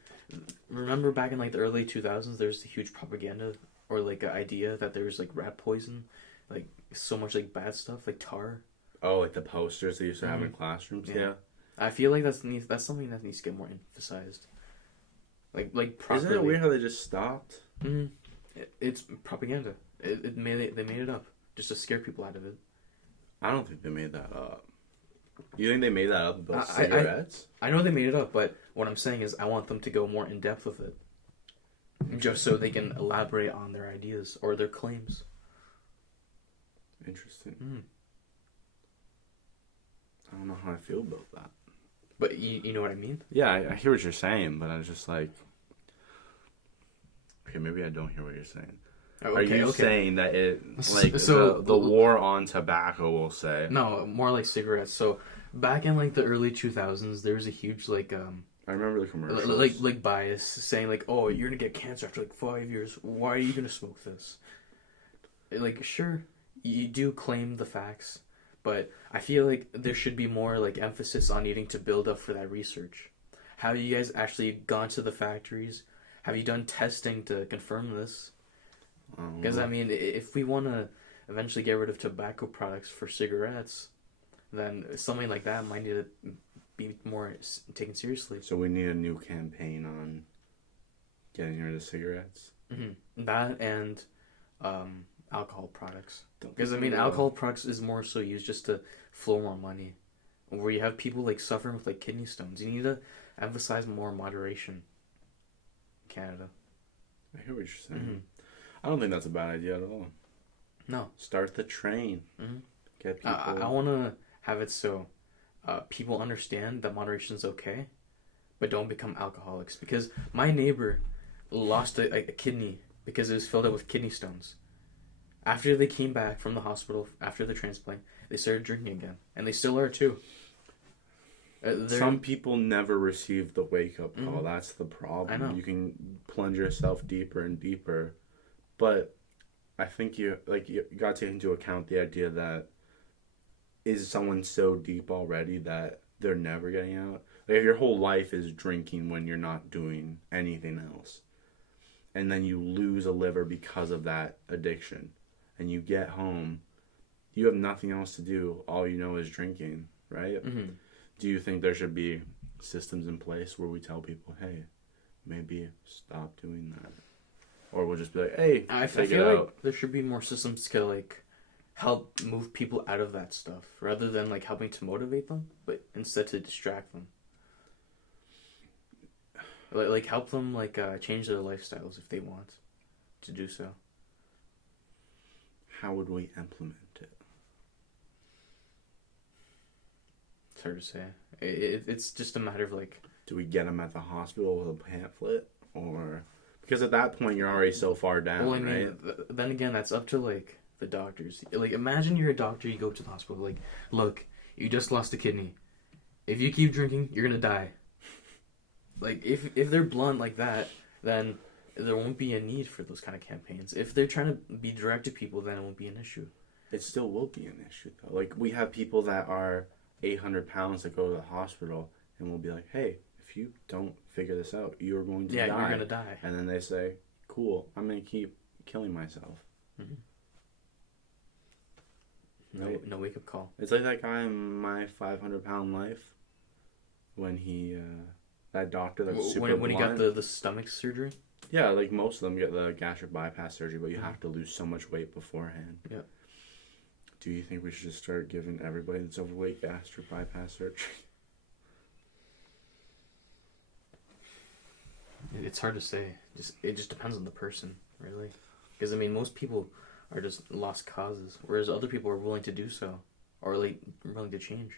remember back in like the early 2000s, there's the huge propaganda or like an idea that there's like rat poison, like so much like bad stuff, like tar. Oh, like the posters they used to have in classrooms? Yeah. I feel like that's something that needs to get more emphasized. Like properly. Isn't it weird how they just stopped? It's propaganda. They made it up just to scare people out of it. I don't think they made that up. You think they made that up about cigarettes? I know they made it up, but what I'm saying is I want them to go more in depth with it, just so they can elaborate on their ideas or their claims. Interesting. I don't know how I feel about that. But you know what I mean? Yeah, I hear what you're saying, but I was just like, okay, maybe I don't hear what you're saying. Are you saying that it, like, the war on tobacco, will say? No, more like cigarettes. So back in like the early 2000s, there was a huge like I remember the commercials. like bias saying like, oh, you're gonna get cancer after like 5 years. Why are you gonna smoke this? Like, sure, you do claim the facts, but I feel like there should be more like emphasis on needing to build up for that research. Have you guys actually gone to the factories? Have you done testing to confirm this? Because I mean, if we want to eventually get rid of tobacco products for cigarettes, then something like that might need to be more taken seriously. So we need a new campaign on getting rid of cigarettes. That and alcohol products. Because I mean, alcohol products is more so used just to flow more money. Where you have people like suffering with like kidney stones, you need to emphasize more moderation. In Canada. I hear what you're saying. I don't think that's a bad idea at all. No. Start the train. Get people. I want to have it so people understand that moderation is okay, but don't become alcoholics. Because my neighbor lost a kidney because it was filled up with kidney stones. After they came back from the hospital, after the transplant, they started drinking again. And they still are too. Some people never receive the wake-up call. That's the problem. I know. You can plunge yourself deeper and deeper. But I think you got to take into account the idea that is someone so deep already that they're never getting out? Like, if your whole life is drinking when you're not doing anything else, and then you lose a liver because of that addiction, and you get home, you have nothing else to do. All you know is drinking, right? Do you think there should be systems in place where we tell people, hey, maybe stop doing that? Or we'll just be like, hey, I feel like there should be more systems to like help move people out of that stuff rather than like helping to motivate them, but instead to distract them. Like help them like change their lifestyles if they want to do so. How would we implement it? It's hard to say. It's just a matter of like... Do we get them at the hospital with a pamphlet? Or... Because at that point, you're already so far down, well, I mean, right? Then again, that's up to like the doctors. Like, imagine you're a doctor, you go to the hospital, like, look, you just lost a kidney. If you keep drinking, you're gonna die. Like, if they're blunt like that, then there won't be a need for those kind of campaigns. If they're trying to be direct to people, then it won't be an issue. It still will be an issue, though. Like, we have people that are 800 pounds that go to the hospital, and we'll be like, hey, if you don't figure this out, you're going to die. Yeah, you're going to die. And then they say, cool, I'm going to keep killing myself. Right? No wake-up call. It's like that guy in My 500-Pound Life when he, that doctor that's super when he got the stomach surgery? Yeah, like most of them get the gastric bypass surgery, but you have to lose so much weight beforehand. Yeah. Do you think we should just start giving everybody that's overweight gastric bypass surgery? It's hard to say. It just depends on the person, really. Because I mean, most people are just lost causes, whereas other people are willing to do so, or like willing to change.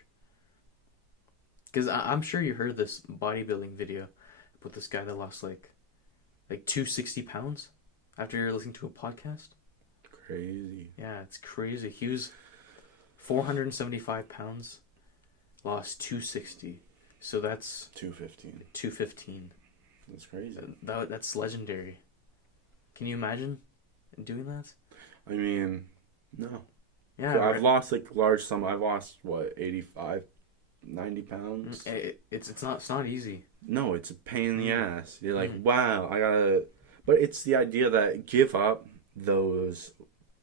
Because I'm sure you heard this bodybuilding video with this guy that lost like 260 pounds after you're listening to a podcast. Crazy. Yeah, it's crazy. He was 475 pounds, lost 260. So that's 215. 215. That's crazy. That's legendary. Can you imagine doing that? I mean, no. Yeah, so I've lost like large sum. I've lost what 85, 90 pounds. It's not easy. No, it's a pain in the ass. You're like, wow, I gotta. But it's the idea that give up those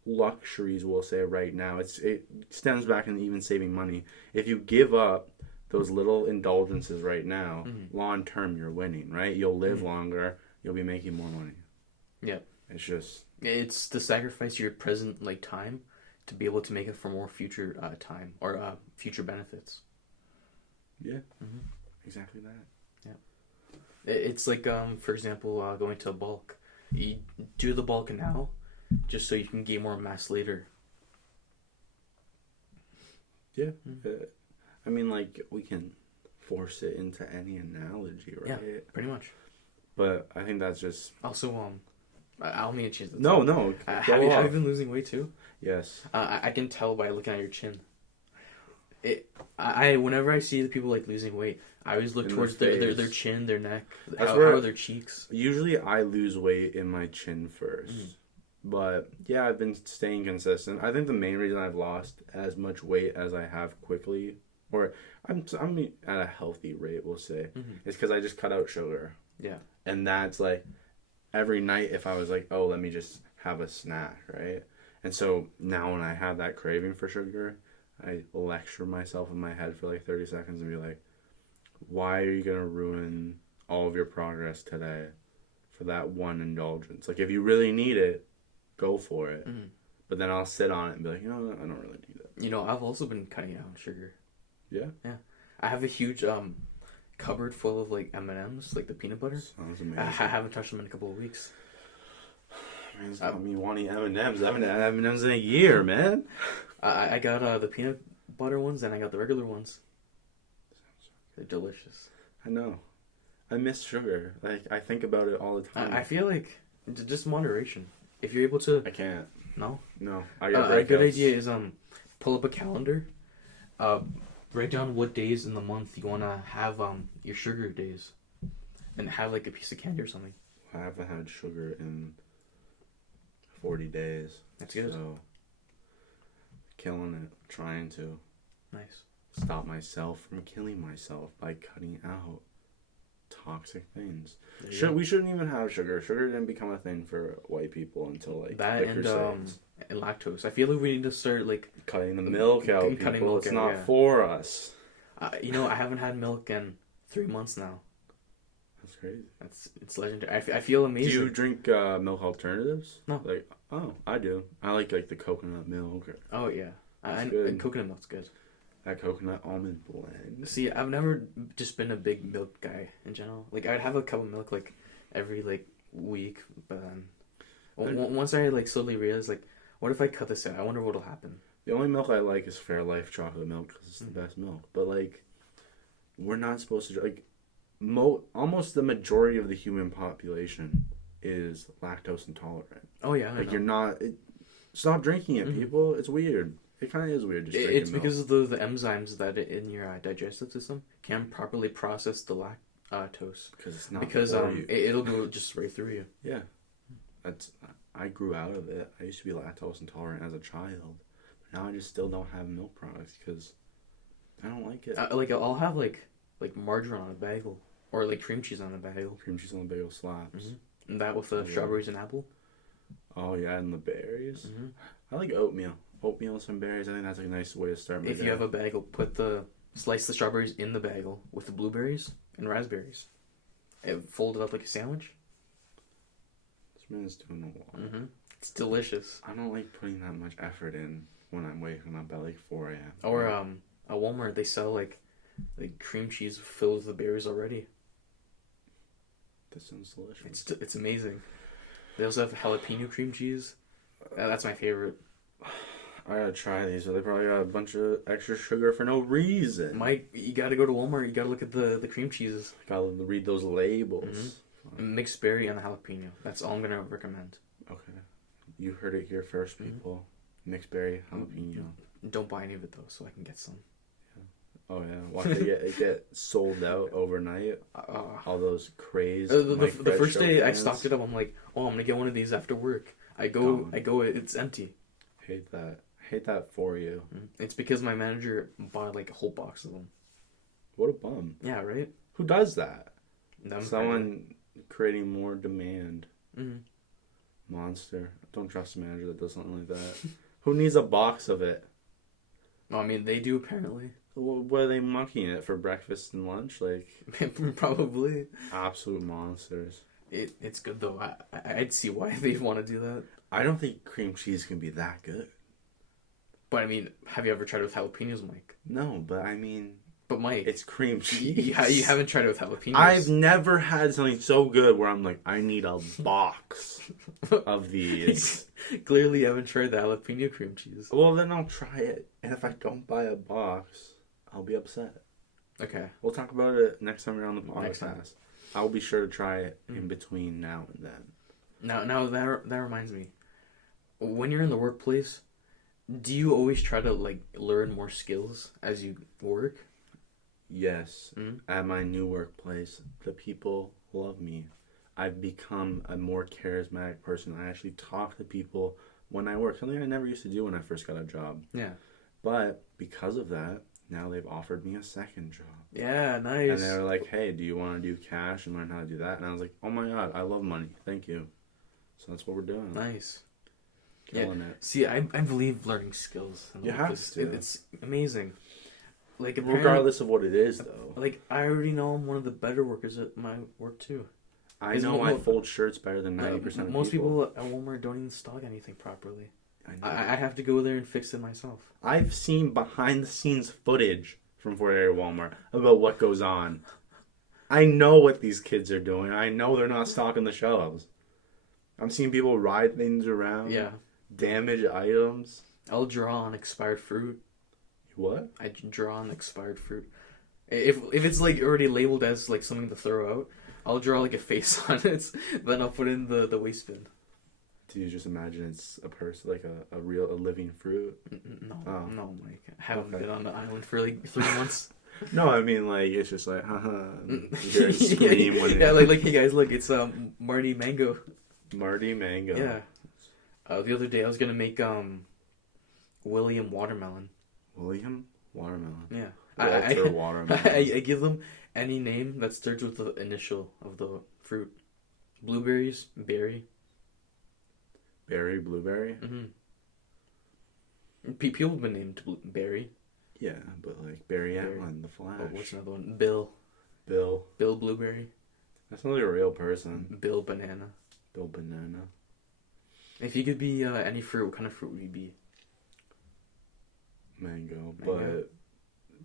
luxuries. We'll say right now. It stems back into even saving money. If you give up those little indulgences right now, long term you're winning, right? You'll live longer, you'll be making more money. Yeah. It's to sacrifice your present like time to be able to make it for more future time or future benefits. Yeah. Mm-hmm. Exactly that. Yeah. It's like, for example, going to a bulk. You do the bulk now, just so you can gain more mass later. Yeah. I mean, like, we can force it into any analogy, right? Yeah, pretty much. But I think that's just... Also, I'll need to change the No. Have you been losing weight too? Yes. I can tell by looking at your chin. Whenever I see the people like losing weight, I always look towards their chin, their neck, how are their cheeks. Usually I lose weight in my chin first. But yeah, I've been staying consistent. I think the main reason I've lost as much weight as I have quickly, or I'm at a healthy rate, we'll say, is because I just cut out sugar. Yeah. And that's like every night if I was like, oh, let me just have a snack, right? And so now when I have that craving for sugar, I lecture myself in my head for like 30 seconds and be like, why are you going to ruin all of your progress today for that one indulgence? Like, if you really need it, go for it. But then I'll sit on it and be like, you know what? I don't really need it. You know, I've also been cutting down sugar. Yeah? Yeah. I have a huge cupboard full of like M&Ms, like the peanut butter. Sounds amazing. I haven't touched them in a couple of weeks. Man, it's got me wanting M&Ms. I haven't had M&Ms in a year, man. I got the peanut butter ones and I got the regular ones. They're delicious. I know. I miss sugar. Like, I think about it all the time. I feel like just moderation. If you're able to... I can't. No? No. A good idea is pull up a calendar. Write down what days in the month you want to have your sugar days. And have like a piece of candy or something. I haven't had sugar in 40 days. That's good. So, killing it. Trying to. Nice. Stop myself from killing myself by cutting out toxic things. We shouldn't even have sugar. Sugar didn't become a thing for white people until like that and lactose. I feel like we need to start like cutting the milk out. It's not for us. You know, I haven't had milk in 3 months now. That's crazy. It's legendary. I feel amazing. Do you drink milk alternatives? No. Like, oh, I do. I like the coconut milk. Oh yeah, and coconut milk's good. That coconut almond blend. See, I've never just been a big milk guy in general. Like, I'd have a cup of milk like every like week, but then once I like slowly realized like, what if I cut this out? I wonder what'll happen. The only milk I like is Fairlife chocolate milk because it's the best milk. But like, we're not supposed to like. Almost the majority of the human population is lactose intolerant. Oh yeah, like you're not. Stop drinking it, people. It's weird. It kind of is weird. Just it's because of the enzymes that in your digestive system can properly process the lactose. Because it's not. Because it'll go just right through you. Yeah, I grew out of it. I used to be lactose intolerant as a child. But now I just still don't have milk products because I don't like it. Like I'll have like margarine on a bagel or like cream cheese on a bagel. Cream cheese on a bagel slaps. And that with the strawberries and apple. Oh yeah, and the berries. I like oatmeal. Oatmeal and some berries. I think that's like a nice way to start my day. If you have a bagel, slice the strawberries in the bagel with the blueberries and raspberries. Fold it up like a sandwich. This man's doing a lot. It's delicious. I don't like putting that much effort in when I'm waking up at like 4 a.m. Or at Walmart they sell like cream cheese filled with the berries already. That sounds delicious. It's amazing. They also have jalapeno cream cheese. That's my favorite. I gotta try these. They probably got a bunch of extra sugar for no reason. Mike, you gotta go to Walmart. You gotta look at the cream cheeses. Gotta read those labels. Mixed berry and a jalapeno. That's all I'm gonna recommend. Okay. You heard it here first, people. Mixed berry, jalapeno. Don't buy any of it though, so I can get some. Oh yeah, watch it get sold out overnight. All those crazed. The first day I stocked it up, I'm like, oh, I'm gonna get one of these after work. I go, it's empty. Hate that for you. It's because my manager bought like a whole box of them. What a bum. Yeah, right. Who does that? Someone creating more demand. Monster. Don't trust a manager that does something like that. Who needs a box of it? No, I mean they do apparently. What are they monkeying it for breakfast and lunch? Like probably absolute monsters. It's good though. I'd see why they'd want to do that. I don't think cream cheese can be that good. But I mean, have you ever tried it with jalapenos, Mike? No, but I mean, But Mike, It's cream cheese. you haven't tried it with jalapenos. I've never had something so good where I'm like, I need a box of these. Clearly, you haven't tried the jalapeno cream cheese. Well, then I'll try it. And if I don't buy a box, I'll be upset. Okay. We'll talk about it next time we're on the Next time. podcast. I'll be sure to try it in between now and then. Now that reminds me. When you're in the workplace, do you always try to like learn more skills as you work? Yes. At my new workplace, the people love me. I've become a more charismatic person. I actually talk to people when I work. Something I never used to do when I first got a job. Yeah. But because of that, now they've offered me a second job. Yeah, nice. And they're like, hey, do you want to do cash and learn how to do that? And I was like, oh my God, I love money. Thank you. So that's what we're doing. Nice. Killing it. See, I believe learning skills. You have to. It's amazing. Like regardless of what it is, though. Like, I already know I'm one of the better workers at my work, too. I know I fold shirts better than 90% of people. Most people at Walmart don't even stock anything properly. I have to go there and fix it myself. I've seen behind-the-scenes footage from Fort Area Walmart about what goes on. I know what these kids are doing. I know they're not stocking the shelves. I'm seeing people ride things around. Yeah. Damage items. I'll draw on expired fruit. What? I draw on expired fruit. If it's like already labeled as like something to throw out, I'll draw like a face on it. Then I'll put it in the waste bin. Do you just imagine it's a person, like a living fruit? No, Mike. I haven't been on the island for like 3 months. No, I mean like it's just like haha. You hear it scream when yeah, like hey guys, look, it's Marty Mango. Marty Mango. Yeah. The other day I was gonna make William Watermelon. William Watermelon. Yeah. Walter Watermelon. I give them any name that starts with the initial of the fruit. Blueberries, berry. Berry, blueberry. People have been named Berry. Yeah, but like Barry Allen, The Flash. Oh, what's another one? Bill Blueberry. That's not like a real person. Bill Banana. If you could be any fruit, what kind of fruit would you be? Mango, but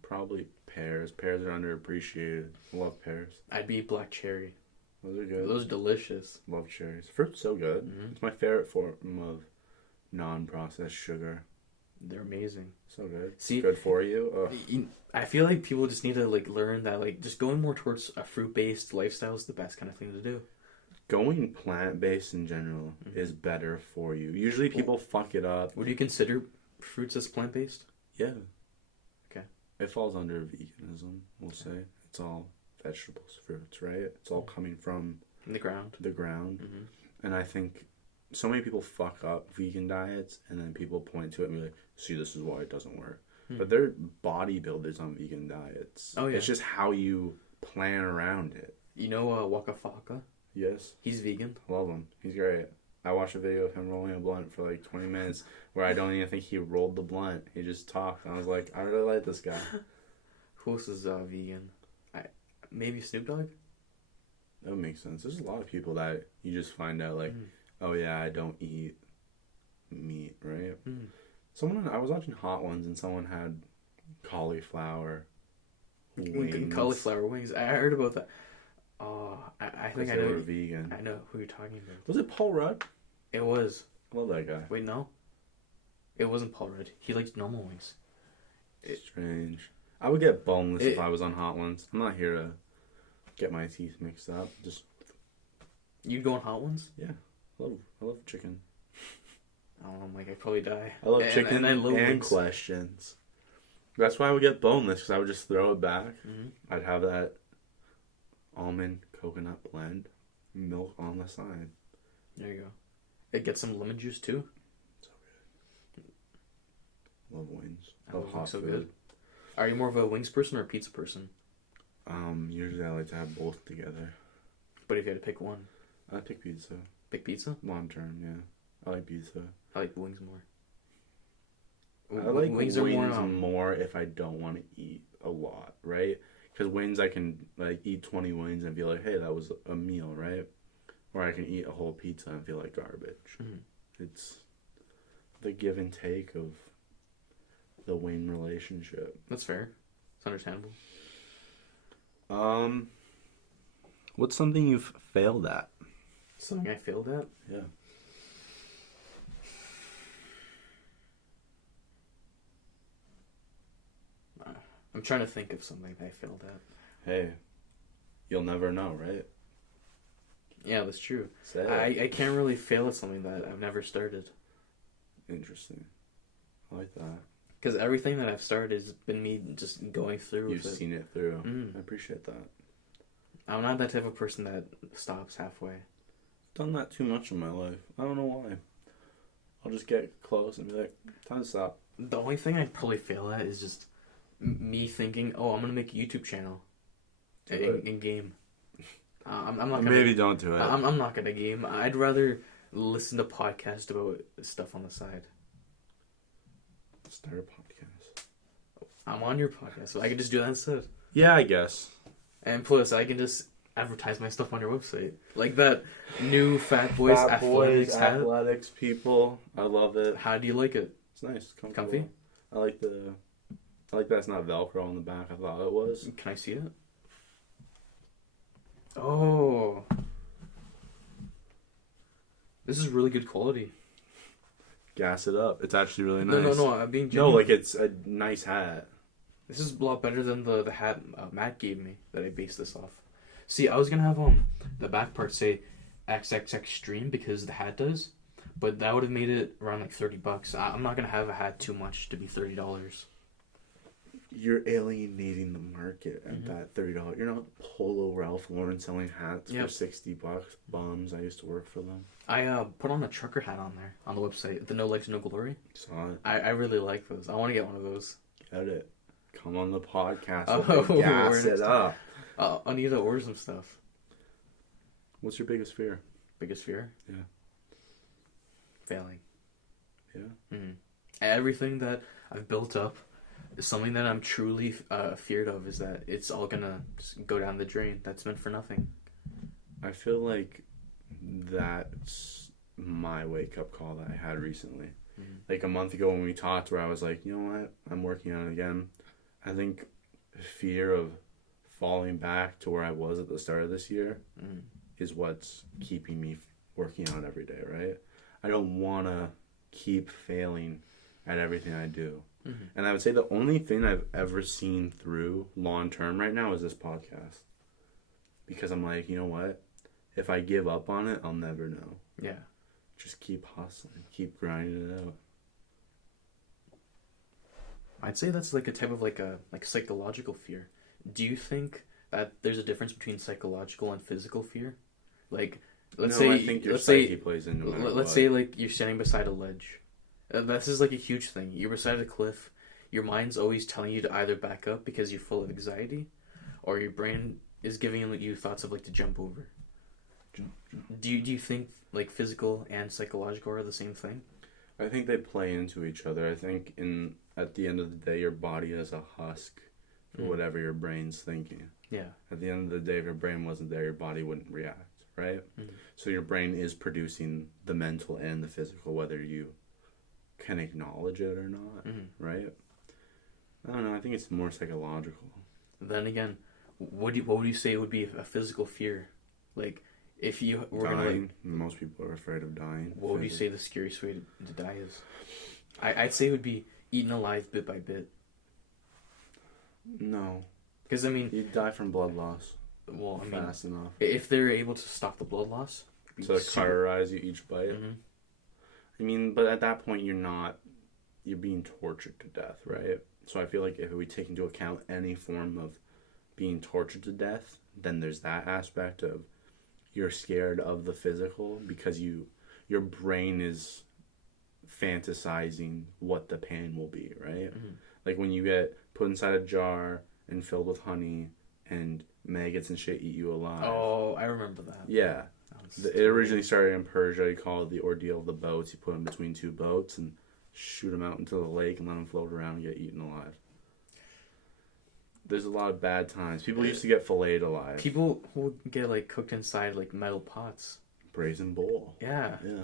probably pears. Pears are underappreciated. I love pears. I'd be black cherry. Those are good. Those are delicious. Love cherries. Fruit's so good. It's my favorite form of non-processed sugar. They're amazing. So good. See, good for you. I feel like people just need to like learn that like just going more towards a fruit-based lifestyle is the best kind of thing to do. Going plant-based in general is better for you. Usually people fuck it up. Would you consider fruits as plant-based? Yeah. Okay. It falls under veganism, we'll say. It's all vegetables, fruits, right? It's all coming from the ground. And I think so many people fuck up vegan diets and then people point to it and be like, see, this is why it doesn't work. But they're bodybuilders on vegan diets. Oh, yeah. It's just how you plan around it. You know Waka Flocka? Yes. He's vegan. Love him. He's great. I watched a video of him rolling a blunt for like 20 minutes where I don't even think he rolled the blunt. He just talked. And I was like, I really like this guy. Who else is vegan? Maybe Snoop Dogg? That would make sense. There's a lot of people that you just find out like, oh yeah, I don't eat meat, right? I was watching Hot Ones and someone had cauliflower wings. Cauliflower wings. I heard about that. Oh, I think I know. They were vegan. I know who you're talking about. Was it Paul Rudd? It was. I love that guy. Wait, no. It wasn't Paul Rudd. He likes normal wings. Strange. I would get boneless if I was on Hot Ones. I'm not here to get my teeth mixed up. Just. You'd go on Hot Ones? Yeah. I love chicken. Like I'd probably die. I love chicken and I love wings. Questions. That's why I would get boneless, because I would just throw it back. I'd have that almond coconut blend, milk on the side. There you go. It gets some lemon juice too. So good. Love wings. Love hot food. Good. Are you more of a wings person or a pizza person? Usually I like to have both together. But if you had to pick one, I pick pizza. Pick pizza? Long term, yeah. I like pizza. I like wings more. I like wings more if I don't want to eat a lot, right? Because wings, I can like eat 20 wings and feel like, hey, that was a meal, right? Or I can eat a whole pizza and feel like garbage. It's the give and take of the wing relationship. That's fair. It's understandable. What's something you've failed at? Something I failed at? Yeah. I'm trying to think of something I failed at. Hey, you'll never know, right? Yeah, that's true. Say it. I can't really fail at something that I've never started. Interesting. I like that. Because everything that I've started has been me just going through You've with it. seen it through. Mm. I appreciate that. I'm not that type of person that stops halfway. Done that too much in my life. I don't know why. I'll just get close and be like, time to stop. The only thing I'd probably fail at is just me thinking, oh, I'm going to make a YouTube channel in game. I'm not gonna, maybe don't do it. I'm not going to game. I'd rather listen to podcasts about stuff on the side. Start a podcast. I'm on your podcast, so I can just do that instead. Yeah, I guess. And plus, I can just advertise my stuff on your website. Like that new Fat Boys Athletics people. I love it. How do you like it? It's nice. Comfy? I like that it's not Velcro on the back. I thought it was. Can I see it? Oh. This is really good quality. Gas it up. It's actually really nice. No, I'm being genuine. No, like it's a nice hat. This is a lot better than the hat Matt gave me that I based this off. See, I was gonna have the back part say XXX Extreme because the hat does, but that would have made it around like $30. I'm not gonna have a hat too much to be $30. You're alienating the market at that $30. You're not Polo Ralph Lauren selling hats for $60. Bums. I used to work for them. I put on a trucker hat on there on the website. The No Legs No Glory. Saw it. I really like those. I want to get one of those. Get it. Come on the podcast. Oh, gas it up. Anita orders some stuff. What's your biggest fear? Biggest fear? Yeah. Failing. Yeah. Mm-hmm. Everything that I've built up is something that I'm truly feared of is that it's all gonna just go down the drain. That's meant for nothing. I feel like that's my wake-up call that I had recently. Mm-hmm. Like a month ago when we talked where I was like, you know what? I'm working on it again. I think fear of falling back to where I was at the start of this year is what's keeping me working on it every day, right? I don't want to keep failing at everything I do. Mm-hmm. And I would say the only thing I've ever seen through long term right now is this podcast. Because I'm like, you know what? If I give up on it, I'll never know. Yeah. Just keep hustling. Keep grinding it out. I'd say that's like a type of like psychological fear. Do you think that there's a difference between psychological and physical fear? Like, let's say... I think your psyche plays into it. Let's say like you're standing beside a ledge. This is like a huge thing. You're beside a cliff. Your mind's always telling you to either back up because you're full of anxiety, or your brain is giving you thoughts of like to jump over. Do you think like physical and psychological are the same thing? I think they play into each other. I think at the end of the day, your body is a husk for whatever your brain's thinking. Yeah. At the end of the day, if your brain wasn't there, your body wouldn't react, right? Mm-hmm. So your brain is producing the mental and the physical, whether you can acknowledge it or not, right? I don't know. I think it's more psychological. Then again, what would you say would be a physical fear? Like, if you were dying. Gonna, like, most people are afraid of dying. What would you say the scariest way to die is? I'd say it would be eaten alive bit by bit. No. Because, I mean... You'd die from blood loss. Well, I mean... Fast enough. If they're able to stop the blood loss... So cauterize you each bite? Mm-hmm. I mean, but at that point, you're being tortured to death, right? So I feel like if we take into account any form of being tortured to death, then there's that aspect of you're scared of the physical because your brain is fantasizing what the pain will be, right? Mm-hmm. Like when you get put inside a jar and filled with honey and maggots and shit eat you alive. Oh, I remember that. Yeah. It originally started in Persia. You call it the ordeal of the boats. You put them between two boats and shoot them out into the lake and let them float around and get eaten alive. There's a lot of bad times. People used to get filleted alive. People would get like cooked inside like metal pots. Brazen bull. Yeah. Yeah.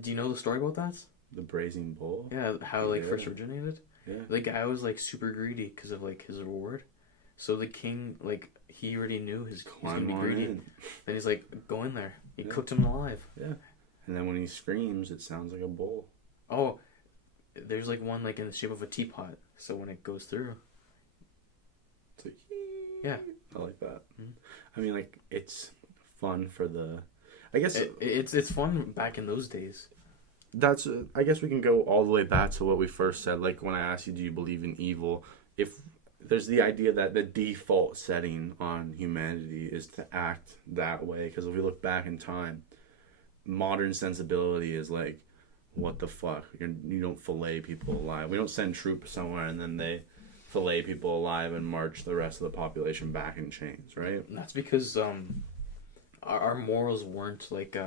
Do you know the story about that? The brazen bull? Yeah, how like first originated? Yeah. The guy was like super greedy because of like his reward. So the king, like, he already knew he's gonna be greedy. Then he's like, go in there. He cooked him alive. Yeah. And then when he screams, it sounds like a bull. Oh, there's like one like in the shape of a teapot. So when it goes through, it's like, yeah, I like that. Mm-hmm. I mean, like, it's fun for the. I guess it's fun back in those days. That's. I guess we can go all the way back to what we first said. Like when I asked you, do you believe in evil? If there's the idea that the default setting on humanity is to act that way, because if we look back in time, modern sensibility is like, what the fuck? You don't fillet people alive. We don't send troops somewhere and then they fillet people alive and march the rest of the population back in chains, right? That's because our morals weren't like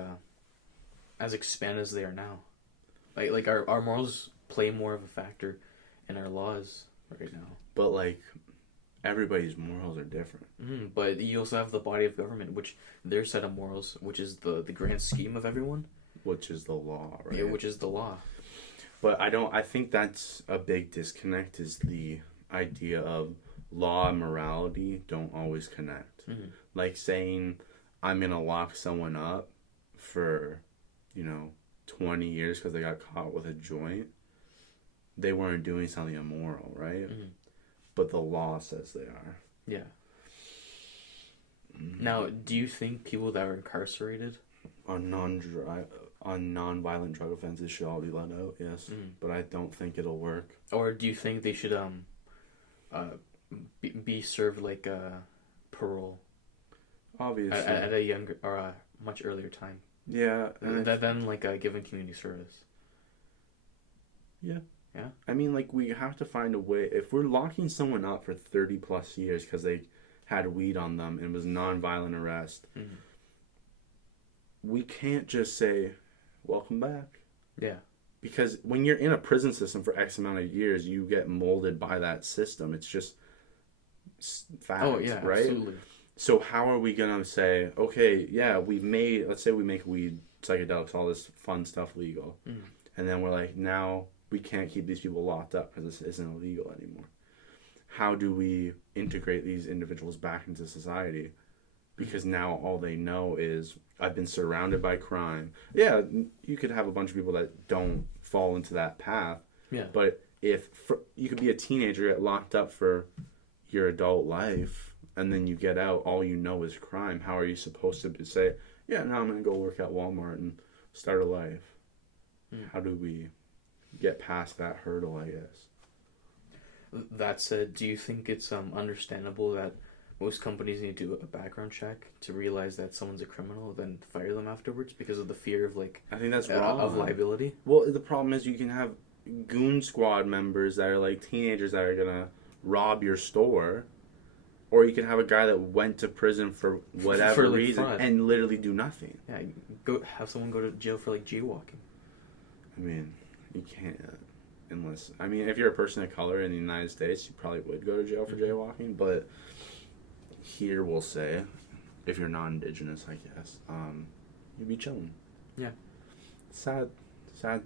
as expanded as they are now. Like our morals play more of a factor in our laws right now. But like everybody's morals are different. But you also have the body of government, which their set of morals, which is the grand scheme of everyone. Which is the law, right? Yeah, which is the law. But I think that's a big disconnect, is the idea of law and morality don't always connect. Mm-hmm. Like saying, I'm going to lock someone up for, 20 years because they got caught with a joint. They weren't doing something immoral, right? Mm-hmm. But the law says they are. Yeah. Mm-hmm. Now, do you think people that are incarcerated on non-violent drug offenses should all be let out? Yes. Mm-hmm. But I don't think it'll work. Or do you think they should be served like parole? Obviously. At a younger or a much earlier time. Yeah. Then like given community service. Yeah. Yeah. I mean, like, we have to find a way. If we're locking someone up for 30 plus years because they had weed on them and it was non-violent arrest, mm-hmm. we can't just say, welcome back. Yeah. Because when you're in a prison system for X amount of years, you get molded by that system. It's just fact, right? Absolutely. So how are we going to say, okay, yeah, let's say we make weed, psychedelics, all this fun stuff legal. Mm-hmm. And then we're like, now we can't keep these people locked up because this isn't illegal anymore. How do we integrate these individuals back into society? Because now all they know is, I've been surrounded by crime. Yeah, you could have a bunch of people that don't fall into that path. Yeah. But if you could be a teenager, get locked up for your adult life, and then you get out, all you know is crime. How are you supposed to say, yeah, now I'm going to go work at Walmart and start a life? How do we get past that hurdle, I guess? That said, do you think it's understandable that most companies need to do a background check to realize that someone's a criminal, then fire them afterwards because of the fear of I think that's wrong. Of liability? Well, the problem is you can have goon squad members that are like teenagers that are gonna rob your store, or you can have a guy that went to prison for whatever reason fraud. And literally do nothing. Yeah, have someone go to jail for like jaywalking. I mean, you can't unless if you're a person of color in the United States, you probably would go to jail for jaywalking, but here we'll say, if you're non-indigenous, I guess, you'd be chilling. Yeah. Sad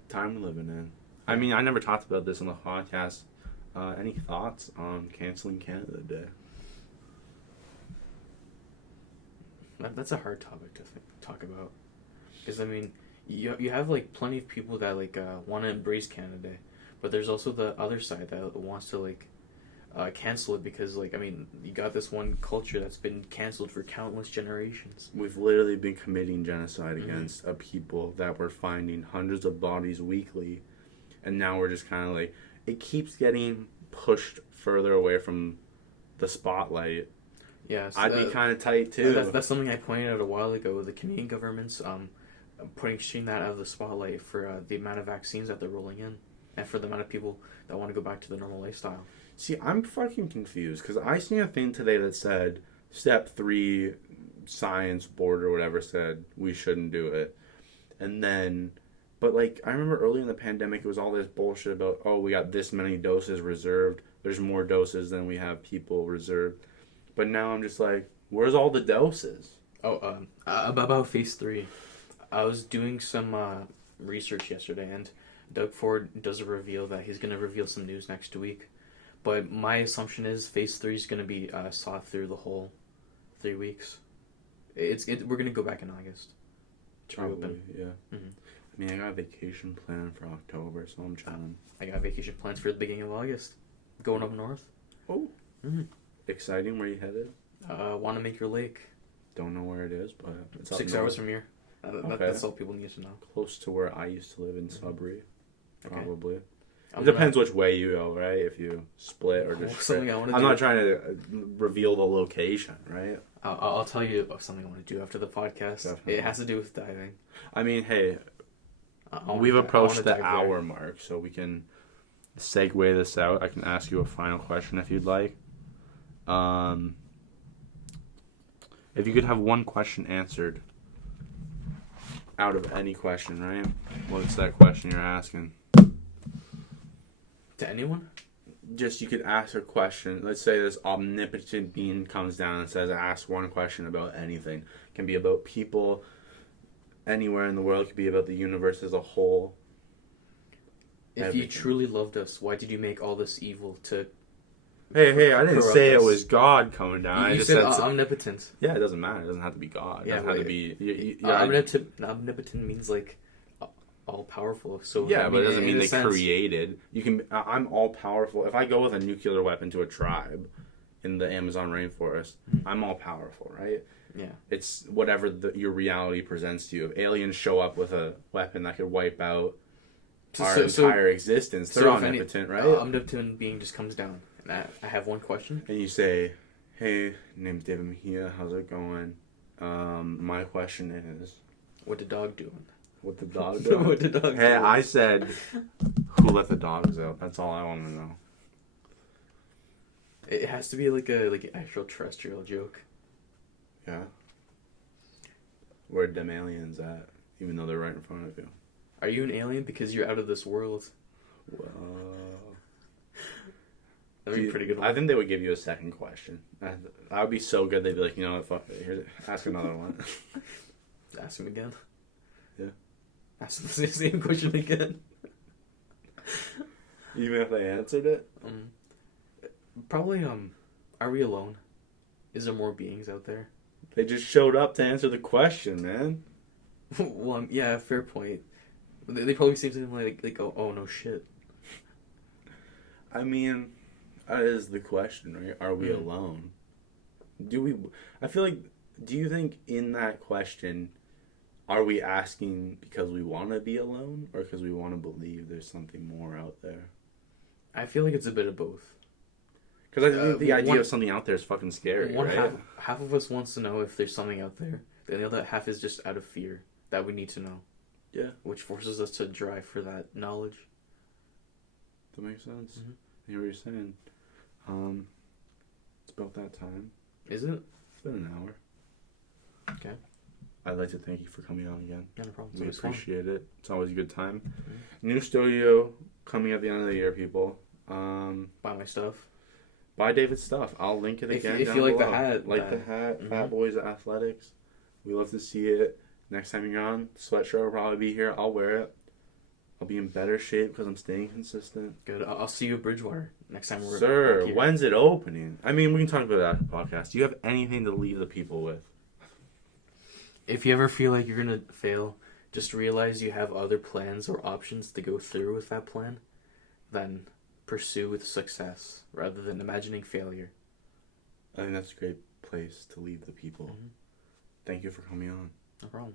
time we're living in. I mean, I never talked about this on the podcast. Any thoughts on canceling Canada Day? That's a hard topic to talk about. Because, you have, like, plenty of people that, like, want to embrace Canada Day. But there's also the other side that wants to, like, cancel it because, like, you got this one culture that's been canceled for countless generations. We've literally been committing genocide against a people that we're finding hundreds of bodies weekly, and now we're just kind of like, it keeps getting pushed further away from the spotlight. Yeah, so I'd be kind of tight too. That's something I pointed out a while ago. The Canadian government's pushing that out of the spotlight for the amount of vaccines that they're rolling in, and for the amount of people that want to go back to their normal lifestyle. See, I'm fucking confused because I seen a thing today that said step 3 science board or whatever said we shouldn't do it. And then, but like, I remember early in the pandemic, it was all this bullshit about, oh, we got this many doses reserved. There's more doses than we have people reserved. But now I'm just like, where's all the doses? About phase 3. I was doing some research yesterday, and Doug Ford does reveal that he's going to reveal some news next week. But my assumption is Phase 3 is going to be saw through the whole 3 weeks. We're going to go back in August to reopen. Yeah. Mm-hmm. I mean, I got a vacation planned for October, so I'm trying. I got vacation plans for the beginning of August. Going up north. Oh. Mm-hmm. Exciting. Where you headed? Wanamaker Lake. Don't know where it is, but it's 6 hours from here. That's all people need to know. Close to where I used to live in Sudbury, probably. Okay. It depends which way you go, right? If you split or just... I'm not trying to reveal the location, right? I'll tell you something I want to do after the podcast. Definitely. It has to do with diving. I mean, hey, we've approached the hour mark, so we can segue this out. I can ask you a final question if you'd like. If you could have one question answered out of any question, right? What's that question you're asking? To anyone? Just you could ask a question. Let's say this omnipotent being comes down and says, ask one question about anything. It can be about people anywhere in the world. It could be about the universe as a whole. If everything. You truly loved us, why did you make all this evil to... Hey, I didn't say it was God coming down. You said omnipotence. Yeah, it doesn't matter. It doesn't have to be God. It doesn't have to be... Omnipotent means like... all powerful. So yeah, but it doesn't mean they created. You can. I'm all powerful. If I go with a nuclear weapon to a tribe in the Amazon rainforest, I'm all powerful, right? Yeah. It's whatever your reality presents to you. If aliens show up with a weapon that could wipe out our entire existence, they're omnipotent, right? Omnipotent being just comes down. And I have one question. And you say, "Hey, name's David Mejia. How's it going? My question is, what the dog doing?" What the dog doing? What the dog Hey, doing? I said, who let the dogs out? That's all I want to know. It has to be like an actual terrestrial joke. Yeah. Where'd them aliens at? Even though they're right in front of you. Are you an alien because you're out of this world? Well... That'd be a pretty good one. I think they would give you a second question. That would be so good. They'd be like, you know what, fuck it. Ask another one. Ask him again. Yeah. Ask the same question again. Even if they answered it? Probably, are we alone? Is there more beings out there? They just showed up to answer the question, man. Well, yeah, fair point. They probably seem something like oh no shit. I mean, that is the question, right? Are we alone? I feel like, do you think in that question... Are we asking because we want to be alone or because we want to believe there's something more out there? I feel like it's a bit of both. Because I think the idea of something out there is fucking scary, right? Half of us wants to know if there's something out there. The other half is just out of fear that we need to know. Yeah. Which forces us to drive for that knowledge. That makes sense. Mm-hmm. I hear what you're saying. It's about that time. Is it? It's been an hour. Okay. I'd like to thank you for coming on again. Yeah, no problem. We appreciate it. It's always a good time. Mm-hmm. New studio coming at the end of the year, people. Buy my stuff. Buy David's stuff. I'll link it again. If you like the hat. The hat. Mm-hmm. Fat Boys Athletics. We love to see it. Next time you're on, sweatshirt will probably be here. I'll wear it. I'll be in better shape because I'm staying consistent. Good. I'll see you at Bridgewater next time we're Sir, when's it opening? I mean, we can talk about that in the podcast. Do you have anything to leave the people with? If you ever feel like you're going to fail, just realize you have other plans or options to go through with that plan. Then pursue with success rather than imagining failure. I think that's a great place to leave the people. Mm-hmm. Thank you for coming on. No problem.